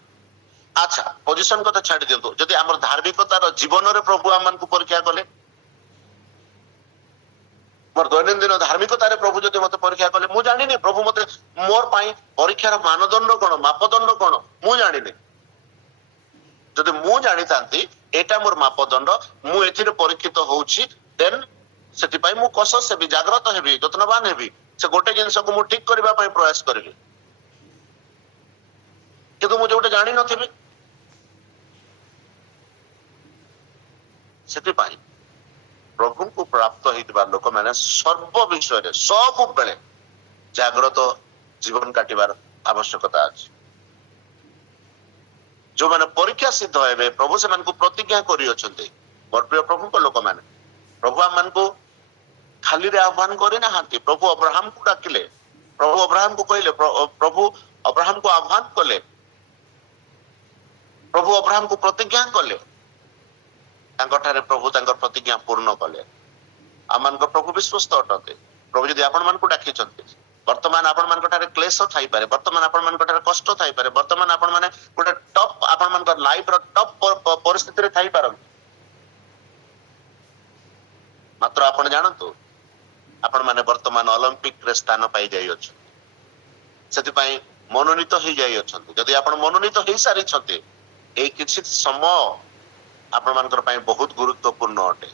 ଆଚ୍ଛା ପୋଜିସନ କଥା ଛାଡି ଦିଅନ୍ତୁ, ଯଦି ଆମର ଧାର୍ମିକତାର ଜୀବନରେ ପ୍ରଭୁ ଆମମାନଙ୍କୁ ପରୀକ୍ଷା କଲେ, ମୋର ଦୈନନ୍ଦିନ ଧାର୍ମିକତାରେ ପ୍ରଭୁ ଯଦି ମତେ ପରୀକ୍ଷା କଲେ, ମୁଁ ଜାଣିନି ପ୍ରଭୁ ମତେ ମୋର ପାଇଁ ପରୀକ୍ଷାର ମାନଦଣ୍ଡ କଣ, ମାପଦଣ୍ଡ କଣ, ମୁଁ ଜାଣିନି। ଯଦି ମୁଁ ଜାଣିଥାନ୍ତି ଏଇଟା ମୋର ମାପଦଣ୍ଡ, ମୁଁ ଏଥିରେ ପରୀକ୍ଷିତ ହଉଛି, ଦେନ୍ ସେଥିପାଇଁ ମୁଁ କସସ୍ ହେବି, ଜାଗ୍ରତ ହେବି, ଯତ୍ନବାନ ହେବି, ସେ ଗୋଟେ ଜିନିଷକୁ ମୁଁ ଠିକ କରିବା ପାଇଁ ପ୍ରୟାସ କରିବି। କିନ୍ତୁ ମୁଁ ଯୋଉଟା ଜାଣିନଥିବି, ସେଥିପାଇଁ ପ୍ରଭୁଙ୍କୁ ପ୍ରାପ୍ତ ହେଇଥିବା ଲୋକମାନେ ସର୍ବ ବିଷୟରେ ସବୁବେଳେ ଜାଗ୍ରତ ଜୀବନ କାଟିବାର ଆବଶ୍ୟକତା ଅଛି। ଯୋଉମାନେ ପରୀକ୍ଷା ସିଦ୍ଧ ହେବେ, ପ୍ରଭୁ ସେମାନଙ୍କୁ ପ୍ରତିଜ୍ଞା କରିଅଛନ୍ତି। ମୋର ପ୍ରିୟ ପ୍ରଭୁଙ୍କ ଲୋକମାନେ, प्रभु आमको खाली रे आह्वान करना प्रभु अब्राहम को डाकिले प्रभु अब्राहम को कहले प्रभु अब्राहम को आह्वान कले प्रभु अब्राहम को प्रतिज्ञा कले प्रभु प्रतिज्ञा पूर्ण कले आम प्रभु विश्वस्त अटते प्रभु जदि आपण मान को डाकी वर्तमान आपण मान क्लेश थाई पारे वर्तमान आपण मान कष्ट थाई पारे वर्तमान आपण माने गोटे टॉप आपण मान लाइफ रो टॉप परिस्थिति रे थाई पारन मात्र आपण जानतु आपण माने वर्तमान ओलंपिक रे स्थान पाई जाई अछि सेति पई मनोनीत हो जाई अछंती जदि आपण मनोनीत हो सारी छते ए किछि समय आपण मानकर पई बहुत गुरुत्वपूर्ण अटे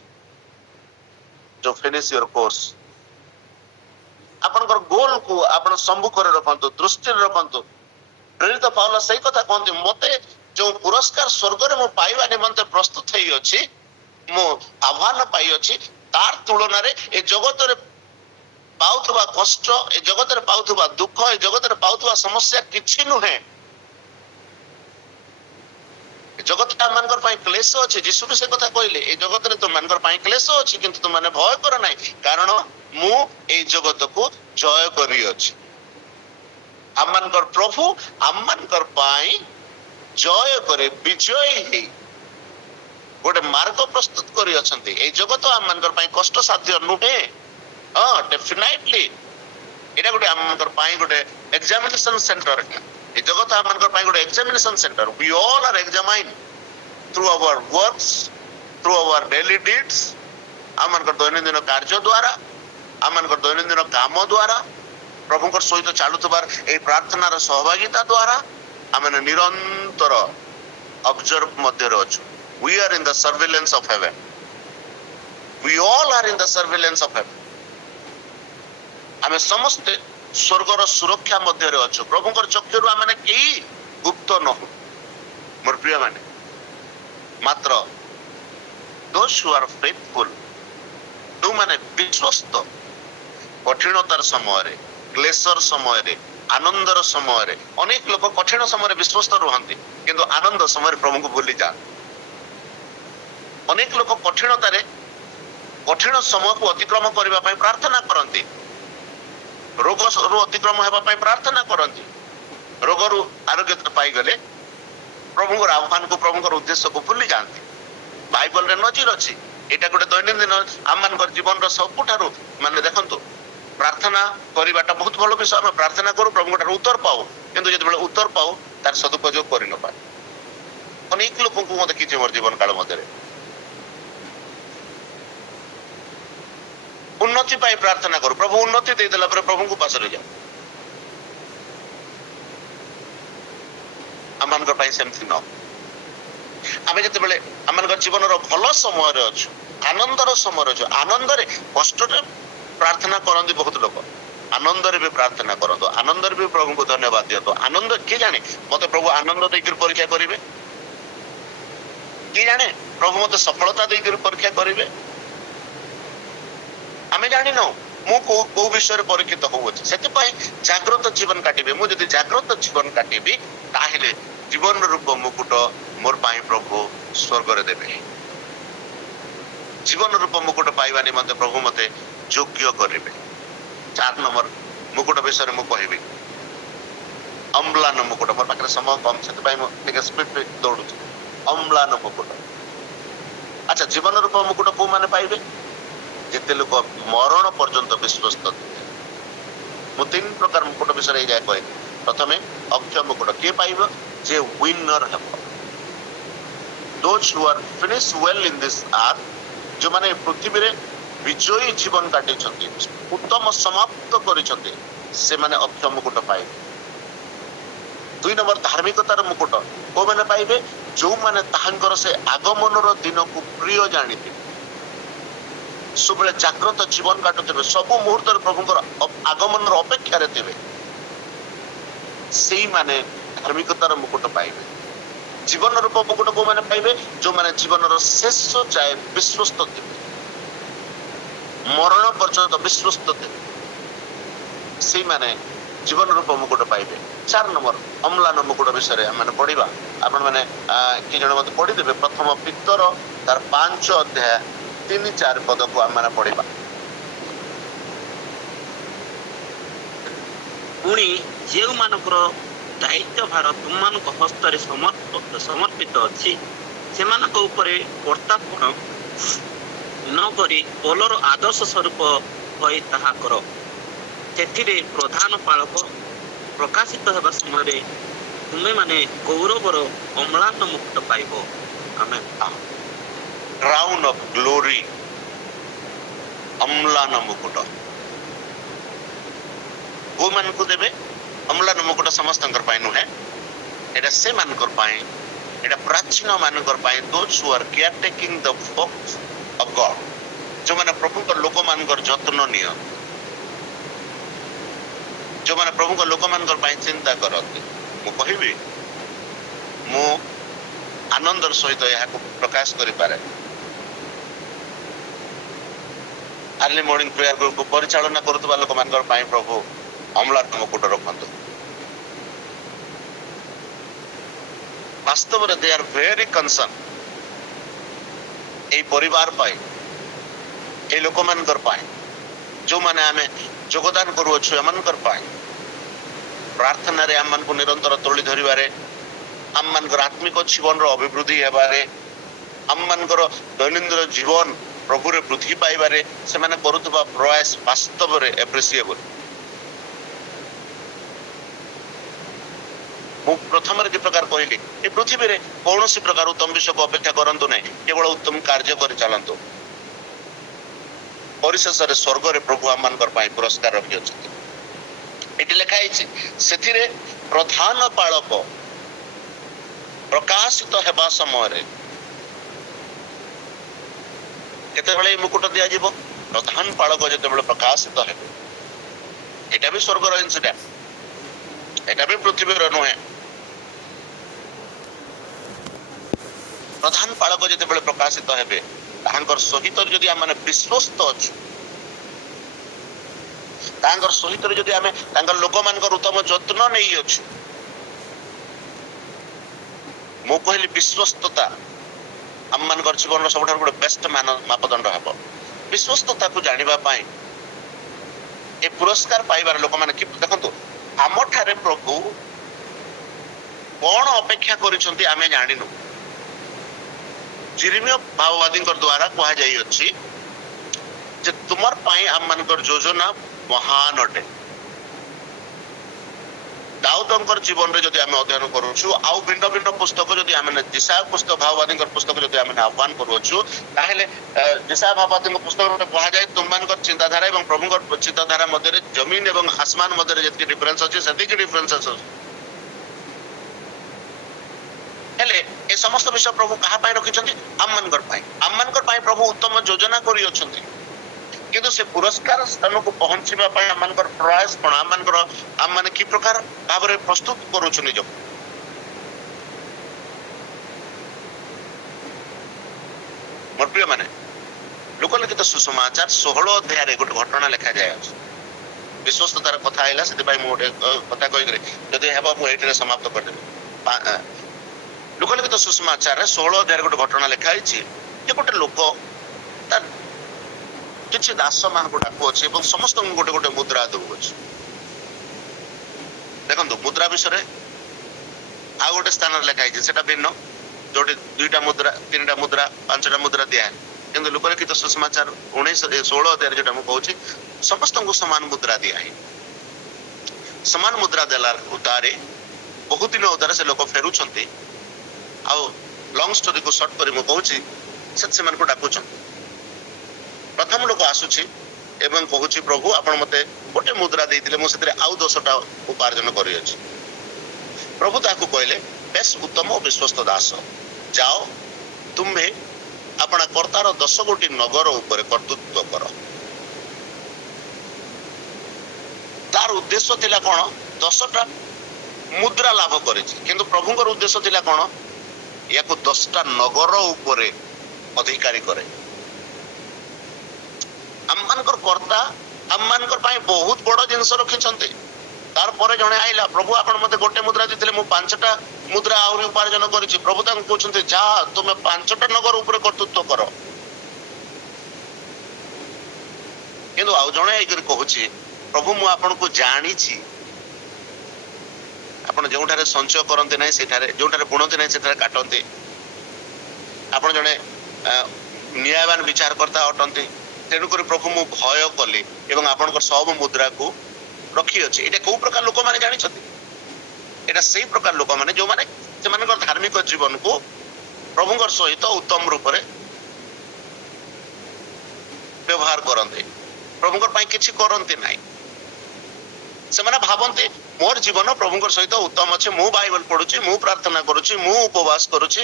जो फिनिश योर कोर्स आपनकर गोल को आपण सम्मुख रे रखंतु दृष्टि रे रखंतु प्रेरित पौलुस सही कथा कहंती मते जो पुरस्कार स्वर्ग रे मो पाइबा निमंते प्रस्तुत हेई अछि मो आह्वान पाई अछि तार तुलना रे ए जगत रे पाउथबा कष्ट ए जगत रे पाउथबा दुख ए जगत रे पाउथबा समस्या किछि नुहे जगत ता मानकर पई क्लेश अछि यीशु से कथा कहले ए जगत रे तो मानकर पई क्लेश अछि किंतु तुम माने भय कर नाही कारण मु ए जगत को जय करी अछि आमनकर प्रभु आमनकर पई जय करे विजय हे गोटे मार्ग प्रस्तुत करी अछंती ए जगत आमनकर पई कष्ट साध्य नुहे हां डेफिनेटली एटा गोटे आमनकर पई गोटे एग्जामिनेशन सेंटर ए जगत आमनकर पई गोटे examination centre we all are examined through our works through our daily deeds आमनकर दैनंदिन कार्य द्वारा आमनकर दैनंदिन काम द्वारा प्रभुकर सहित चालुतबार ए प्रार्थनार सहभागिता द्वारा आमने निरंतर ऑब्जर्व मध्य रहछु we are in the surveillance of heaven we all are in the surveillance of heaven आमे समस्त स्वर्गर सुरक्षा मध्य रे अछु प्रभुकर चक्षुरु आमने केही गुप्त न हो मोर प्रिय माने मात्र those who are faithful जो माने विश्वस्त कठिनतार समय रे क्लेशर समय रे आनंदर समय रे अनेक लोक कठिन समय रे विश्वस्त रहंती किंतु आनंद समय रे प्रभु को भूली जा अनेक लोक कठिनता रे कठिन समय को अतिक्रम करबा पई प्रार्थना करंती रोग रु अतिक्रम हेबा पई प्रार्थना करंती रोग रु आरोग्य पाई गले प्रभुकर आह्वान को प्रभुकर उद्देश्य को भूली जाती बाइबल रे नजीर अछि एटा गोटे दैनंदिन आमनकर जीवन रो सबुठारु माने देखंतु प्रार्थना करिबाटा बहुत भलो विषय हम प्रार्थना करू प्रभुकर उत्तर पाऊ किंतु जदि बेले उत्तर पाऊ तार सदुपयोग करि न पाए अनेक लोक को देखि जे मोर जीवन काल मध्य रे उन्नति पाई प्रार्थना करू प्रभु उन्नति दे देला पर प्रभु को पास रे जा आमनकर पाई सेमथि न आमे जते बेले आमनकर जीवन रो भलो समय रे अछु आनंद रो समय रे आनंद रे कष्ट रे प्रार्थना करंदी बहुत लोक आनंद रे भी प्रार्थना करंदो आनंद रे भी प्रभु को धन्यवाद दियतो आनंद के जाने मते प्रभु आनंद देकर परीक्षा करिवे के जाने प्रभु मते सफलता देकर परीक्षा करिवे आमे जानि न मु को विषय रे परीक्षित होउछि सेते पई जागृत जीवन काटिबे मु जदि जागृत जीवन काटिबी ताहेले जीवन रूप मुकुट मोर पाई प्रभु स्वर्ग रे देबे जीवन रूप मुकुट पाइबा निमंते प्रभु मते योग्य करिवे 4 नंबर मुकुट विषय रे मु कहिबी अम्लान मुकुट मोर पाखरे समय कम सेते पई मु टिके स्पीड पे दौड़ू अम्लान मुकुट अच्छा जीवन रूप मुकुट को माने पाइबे जेते लोक मरण पर्यंत विश्वस्त मु 3 प्रकार मुकुट विषय रे जाय कहि प्रथमे अक्षय मुकुट के पाइबो जे विनर हेबो those who are finished well in this earth जो माने पृथ्वी रे विजयी जीवन काटी छथि उत्तम समाप्त करि छथि से माने अक्षय मुकुट पाए 2 नंबर धार्मिकतार मुकुट को माने पाइबे जो माने ताहांकर से आगमन रो दिन को प्रिय जानिते सबले जागृत जीवन काटुते सब मुहूर्त प्रभुकर आगमन रो अपेक्षा रे थिबे सेही माने धार्मिकतार मुकुट पाइबे जीवन रूप मुकुट को माने पाइबे जो माने जीवन रो शेष जाय विश्वस्त थिबे मरण पर्यंत विश्वस्त थिबे सेही माने जीवन रूप मुकुट पाइबे 4 नंबर अम्लान मुकुट विषय रे माने पढिबा आपण माने कि जण मते पढि देबे प्रथम पितर तार 5 अध्याय 3-4 पद को आम पढ़ा। पुणी जो मानकर दायित्व भार तुम हस्तर समर्पित अच्छी से कर्तापण न करी बोलर आदर्श स्वरूप होई ताहा कर। सेठिरे प्रधान पालक प्रकाशित होगा समय तुम्हें माने गौरवर अम्लान मुकुट पाइब। आमेन। क्राउन ऑफ ग्लोरी, अम्लान मुकुट वो मान को देवे। अम्लान मुकुट समस्त नुहे, एटा से मानकर पाए, एटा प्राचीन मानकर पाए, those who are care taking the works of God, जो माने प्रभु को लोक मानकर जत्न नियो, जो माने प्रभु को लोक मानकर पाए चिंता करते। मु कहिबी मु आनंदर सहित यह प्रकाश करि पारे। अर्ली मॉर्निंग प्रेयर ग्रुप को परिचालना करतबा लोक मानकर पाए प्रभु अम्लान मुकुट रखंतु। वास्तव में दे आर वेरी कंसर्न ए परिवार पाए, ए लोक मानकर पाए, जो माने आमे योगदान करूछु एमानकर पाए, प्रार्थना रे आम को निरंतर तोली धरिबारे, आम मानकर आत्मिक जीवन रो अभिवृद्धि हेबारे, आम मानकर दैनंदिन जीवन प्रभु रे वृद्धि पाइबारे से माने करूतबा प्रयास वास्तव रे एप्रिशिएबल। मु प्रथम जे प्रकार कहली ए पृथ्वी रे कौन सी प्रकार उत्तम विषय को अपेक्षा करंतु नहीं, केवल उत्तम कार्य कर चलंतु। परिशेष रे स्वर्ग रे प्रभु आम मानकर पाई पुरस्कार रखि अछि। एटी लिखा है सेथिरे प्रधान पालक प्रकाशित हेबा समय रे केते बेले मुकुट दिया जीवो। प्रधान पालक जेते बेले प्रकाशित हेबे, एटा भी स्वर्ग रो इंसिडा, एटा भी पृथ्वी रो नुहे। प्रधान पालक जेते बेले प्रकाशित हेबे तांकर सहित जदि आम माने विश्वस्त अछि, तांकर सहित जदि आमे तांकर लोक मानकर उत्तम जत्न नै अछि, मो कहली विश्वस्तता आम मानकर जीवन सबठार गोटे बेस्ट मापदंड हेबो। विश्वस्तता को जानिबा पाई ए पुरस्कार पाइबार लोक माने कि देखंतु आम ठारे प्रभु कौन अपेक्षा करिसंती आमे जानिनु। जिरिमिया भाववादी द्वारा कहा जाई अछि जे तुमर पाई आम मानकर योजना महान अटे। दाऊदंकर जीवन रे जदि आमे अध्ययन करूछु, आउ भिन्न भिन्न पुस्तक जदि आमे जिसा पुस्तक भाववादी पुस्तक जदि आमे आह्वान करूछु, ताहेले जिसा भाववादी पुस्तक रे कहा जाय तुम मानकर चिंताधारा एवं प्रभुकर चिंताधारा मध्य रे जमीन एवं आसमान मध्य रे जति डिफरेंस अछि सेति कि डिफरेंस अछि। हेले ए समस्त विषय प्रभु कहा पाई रखिछंती? आम मानकर पाई प्रभु उत्तम योजना करि अछंती, किंतु से पुरस्कार स्थान को पहुंचीबा पाई आम मानकर प्रयास कोन, आम मानकर आम माने की प्रकार भाव रे प्रस्तुत करूछु निज। मोर प्रिय माने लोकलिखित सुसमाचार 16 अध्याय रे गोटे घटना लिखा जाय अछि। विश्वस्ततार कथा आइला सेति पाई मोटे कथा कहि करे जदि हेबा मु एठरे समाप्त कर देबे। लोकलिखित सुसमाचार 16 अध्याय गोटे घटना लिखा आइछि जे गोटे लोक तार किछि दास मान को डाकु अछि एवं समस्त गोटे गोटे मुद्रा दउ अछि। देखंतु मुद्रा विषय आ गोटे स्थान लिखा आइछि सेटा भिन्न, जोटे 2टा मुद्रा 3टा मुद्रा 5टा मुद्रा दिया है, किंतु लोकलिखित सुसमाचार 16 अध्याय जेटा मु कहूछि समस्त को समान मुद्रा दिया है। समान मुद्रा देला उतारे बहुत दिन उतारे से लोक फेरुछंती। आ लॉन्ग स्टोरी को शॉर्ट करी मु कहूछि से मन को डाकुछन। प्रथम लोक आसुछि एवं कहूछि प्रभु आपण मते गोटे मुद्रा देइतिले मु सेतरे आउ 10टा उपार्जन करि अछि। प्रभु ताकू कहले बेस उत्तम और विश्वस्त दास, जाओ तुम्हे अपना कर्तार 10 गोटी नगर ऊपर कर्तृत्व कर। तार उद्देश्य थिला कोन? 10टा मुद्रा लाभ करिछि, किंतु प्रभुଙ୍କର उद्देश्य थिला कोन? याको 10टा नगर ऊपर अधिकारी करे। आममानकर कर्ता आममानकर पाई बहुत बड़ जिंस रखिछन्ते। तार परे जणे आइला प्रभु आपण मते गोटे मुद्रा दिथिले मु 5टा मुद्रा आउरी उपार्जन करिछि। प्रभु तांको कहउछन्ते जा तुमे 5टा नगर ऊपर कर्तृत्व करो। କିନ୍ତୁ ଆଉ ଜଣେ ହେଇକରି କହୁଛି ପ୍ରଭୁ ମୁଁ ଆପଣଙ୍କୁ ଜାଣିଛି। ଆପଣ ଯେଉଁଠାରେ ସଞ୍ଚୟ କରନ୍ତି ନାହିଁ ସେଠାରେ, ଯେଉଁଠାରେ ବୁଣନ୍ତି ନାହିଁ ସେଠାରେ କାଟନ୍ତି। ଆପଣ ଜଣେ ନ୍ୟାୟବାନ ବିଚାରକର୍ତ୍ତା ଅଟନ୍ତି। ତେଣୁକରି ପ୍ରଭୁ ମୁଁ ଭୟ କଲି ଏବଂ ଆପଣଙ୍କ ସବୁ ମୁଦ୍ରାକୁ ରଖିଅଛି। ଏଇଟା କୋଉ ପ୍ରକାର ଲୋକମାନେ ଜାଣିଛନ୍ତି? ଏଇଟା ସେଇ ପ୍ରକାର ଲୋକମାନେ ଯୋଉମାନେ ସେମାନଙ୍କର ଧାର୍ମିକ ଜୀବନକୁ ପ୍ରଭୁଙ୍କ ସହିତ ଉତ୍ତମ ରୂପରେ ବ୍ୟବହାର କରନ୍ତି, ପ୍ରଭୁଙ୍କ ପାଇଁ କିଛି କରନ୍ତି ନାହିଁ। ସେମାନେ ଭାବନ୍ତି ମୋର ଜୀବନ ପ୍ରଭୁଙ୍କ ସହିତ ଉତ୍ତମ ଅଛି, ମୁଁ ବାଇବଲ ପଢୁଛି, ମୁଁ ପ୍ରାର୍ଥନା କରୁଛି, ମୁଁ ଉପବାସ କରୁଛି,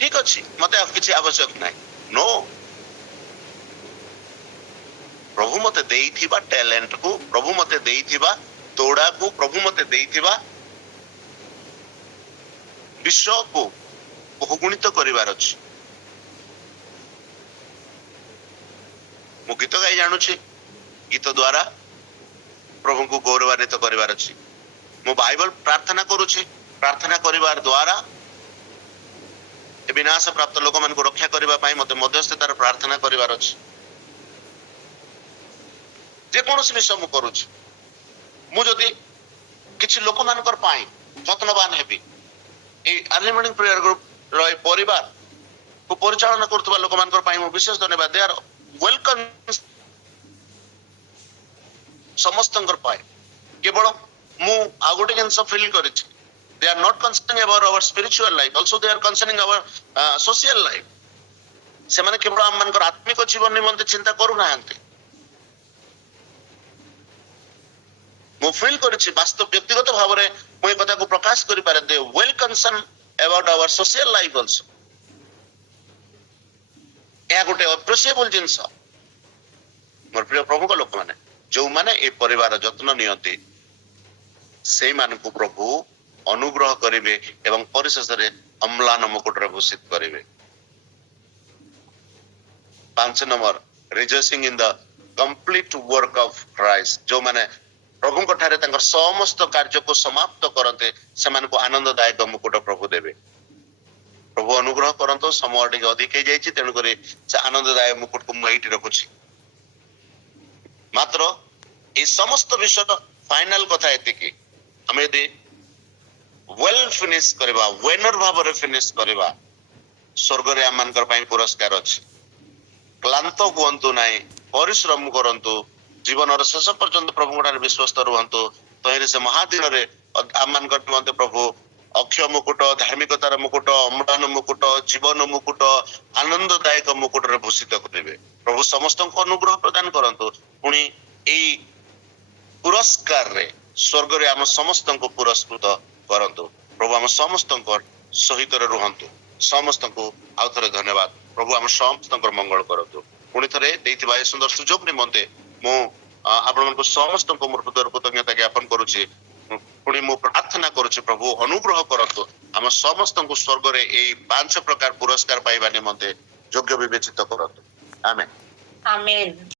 ଠିକ ଅଛି, ମତେ ଆଉ କିଛି ଆବଶ୍ୟକ ନାହିଁ। नो, ପ୍ରଭୁ ମତେ ଦେଇଥିବା ଟ୍ୟାଲେଣ୍ଟକୁ, ପ୍ରଭୁ ମତେ ଦେଇଥିବା ତୋଡ଼ାକୁ, ପ୍ରଭୁ ମତେ ଦେଇଥିବା ବିଷୟକୁ ବହୁଗୁଣିତ କରିବାର ଅଛି। ମୁଁ ଗୀତ ଗାଇ ଜାଣୁଛି, ଗୀତ ଦ୍ୱାରା ପ୍ରଭୁଙ୍କୁ ଗୌରବାନ୍ୱିତ କରିବାର ଅଛି। ମୁଁ ବାଇବଲ ପ୍ରାର୍ଥନା କରୁଛି, ପ୍ରାର୍ଥନା କରିବାର ଦ୍ୱାରା ଏ ବିନାଶ ପ୍ରାପ୍ତ ଲୋକମାନଙ୍କୁ ରକ୍ଷା କରିବା ପାଇଁ ମତେ ମଧ୍ୟସ୍ଥତାର ପ୍ରାର୍ଥନା କରିବାର ଅଛି। ଯେକୌଣସି ବିଷୟ ମୁଁ କରୁଛି, ମୁଁ ଯଦି କିଛି ଲୋକମାନଙ୍କର ପାଇଁ ଯତ୍ନବାନ ହେବି, ଏଇ ଆର୍ଲି ମର୍ଣ୍ଣିଂ ପ୍ରେୟାର ଗ୍ରୁପ ର ପରିବାରକୁ ପରିଚାଳନା କରୁଥିବା ଲୋକମାନଙ୍କର ପାଇଁ ମୁଁ ବିଶେଷ ଧନ୍ୟବାଦ। ଦେ ଆର୍ ୱେଲକମ୍ ସମସ୍ତଙ୍କର ପାଇଁ। କେବଳ ମୁଁ ଆଉ ଗୋଟେ ଜିନିଷ ଫିଲ୍ କରିଛି, they are not concerning about our spiritual life, also they are concerning our social life. ସେମାନେ କେବଳ ଆମମାନଙ୍କର ଆତ୍ମିକ ଜୀବନ ନିମନ୍ତେ ଚିନ୍ତା କରୁନାହାନ୍ତି। ମୁଁ ଫିଲ୍ କରିଛି, ବାସ୍ତବ ବ୍ୟକ୍ତିଗତ ଭାବରେ ମୁଁ ଏ କଥାକୁ ପ୍ରକାଶ କରିପାରେ, they well concern about our social life also. ଏହା ଗୋଟେ ଅପ୍ରିସିଏବଲ ଜିନିଷ। ମୋର ପ୍ରିୟ ପ୍ରଭୁଙ୍କ ଲୋକମାନେ, ଯୋଉମାନେ ଏ ପରିବାର ଯତ୍ନ ନିଅନ୍ତି, ସେଇମାନଙ୍କୁ ପ୍ରଭୁ ଅନୁଗ୍ରହ କରିବେ ଏବଂ ପରିଶେଷରେ ଅମ୍ଳାନ ମୁକୁଟରେ ଭୂଷିତ କରିବେ। 5 number, rejoicing in the complete work of Christ. ଯୋଉମାନେ ପ୍ରଭୁଙ୍କ ଠାରେ ତାଙ୍କର ସମସ୍ତ କାର୍ଯ୍ୟକୁ ସମାପ୍ତ କରନ୍ତି, ସେମାନଙ୍କୁ ଆନନ୍ଦଦାୟକ ମୁକୁଟ ପ୍ରଭୁ ଦେବେ। ପ୍ରଭୁ ଅନୁଗ୍ରହ କରନ୍ତୁ। ସମୟ ଟିକେ ଅଧିକ ହେଇଯାଇଛି, ତେଣୁକରି ସେ ଆନନ୍ଦଦାୟକ ମୁକୁଟକୁ ମୁଁ ଏଇଠି ରଖୁଛି। ମାତ୍ର এই ସମସ୍ତ ବିଷୟ ଫାଇନାଲ କଥା ଏତିକି, ଆମେ ଯଦି ୱେଲ ଫିନିଶ କରିବା, ୱିନର ଭାବରେ ଫିନିଶ କରିବା, ସ୍ୱର୍ଗରେ ଆମମାନଙ୍କର ପାଇଁ ପୁରସ୍କାର ଅଛି। କ୍ଳାନ୍ତ ହୁଅନ୍ତୁ ନାହିଁ, ପରିଶ୍ରମ କରନ୍ତୁ, ଜୀବନର ଶେଷ ପର୍ଯ୍ୟନ୍ତ ପ୍ରଭୁଙ୍କ ଠାରେ ବିଶ୍ୱସ୍ତ ରୁହନ୍ତୁ। ତହିଁରେ ସେ ମହାଦିନରେ ଆମମାନଙ୍କ ନିମନ୍ତେ ପ୍ରଭୁ ଅକ୍ଷୟ ମୁକୁଟ, ଧାର୍ମିକତାର ମୁକୁଟ, ଅମ୍ଳାନ ମୁକୁଟ, ଜୀବନ ମୁକୁଟ, ଆନନ୍ଦଦାୟକ ମୁକୁଟରେ ଭୂଷିତ କରିବେ। ପ୍ରଭୁ ସମସ୍ତଙ୍କୁ ଅନୁଗ୍ରହ ପ୍ରଦାନ କରନ୍ତୁ। ପୁଣି ଏଇ ପୁରସ୍କାରରେ ସ୍ୱର୍ଗରେ ଆମ ସମସ୍ତଙ୍କୁ ପୁରସ୍କୃତ କରନ୍ତୁ। ପ୍ରଭୁ ଆମ ସମସ୍ତଙ୍କ ସହିତରେ ରୁହନ୍ତୁ। ସମସ୍ତଙ୍କୁ ଆଉ ଥରେ ଧନ୍ୟବାଦ। ପ୍ରଭୁ ଆମ ସମସ୍ତଙ୍କର ମଙ୍ଗଳ କରନ୍ତୁ। ପୁଣି ଥରେ ଦେଇଥିବା ଏ ସୁନ୍ଦର ସୁଯୋଗ ନିମନ୍ତେ ମୁଁ ଆପଣମାନଙ୍କୁ ସମସ୍ତଙ୍କୁ ମୋର ହୃଦୟର କୃତଜ୍ଞତା ଜ୍ଞାପନ କରୁଛି। ପୁଣି ମୁଁ ପ୍ରାର୍ଥନା କରୁଛି, ପ୍ରଭୁ ଅନୁଗ୍ରହ କରନ୍ତୁ, ଆମ ସମସ୍ତଙ୍କୁ ସ୍ୱର୍ଗରେ ଏଇ 5 ପ୍ରକାର ପୁରସ୍କାର ପାଇବା ନିମନ୍ତେ ଯୋଗ୍ୟ ବିବେଚିତ କରନ୍ତୁ। ଆମେନ୍। Amen.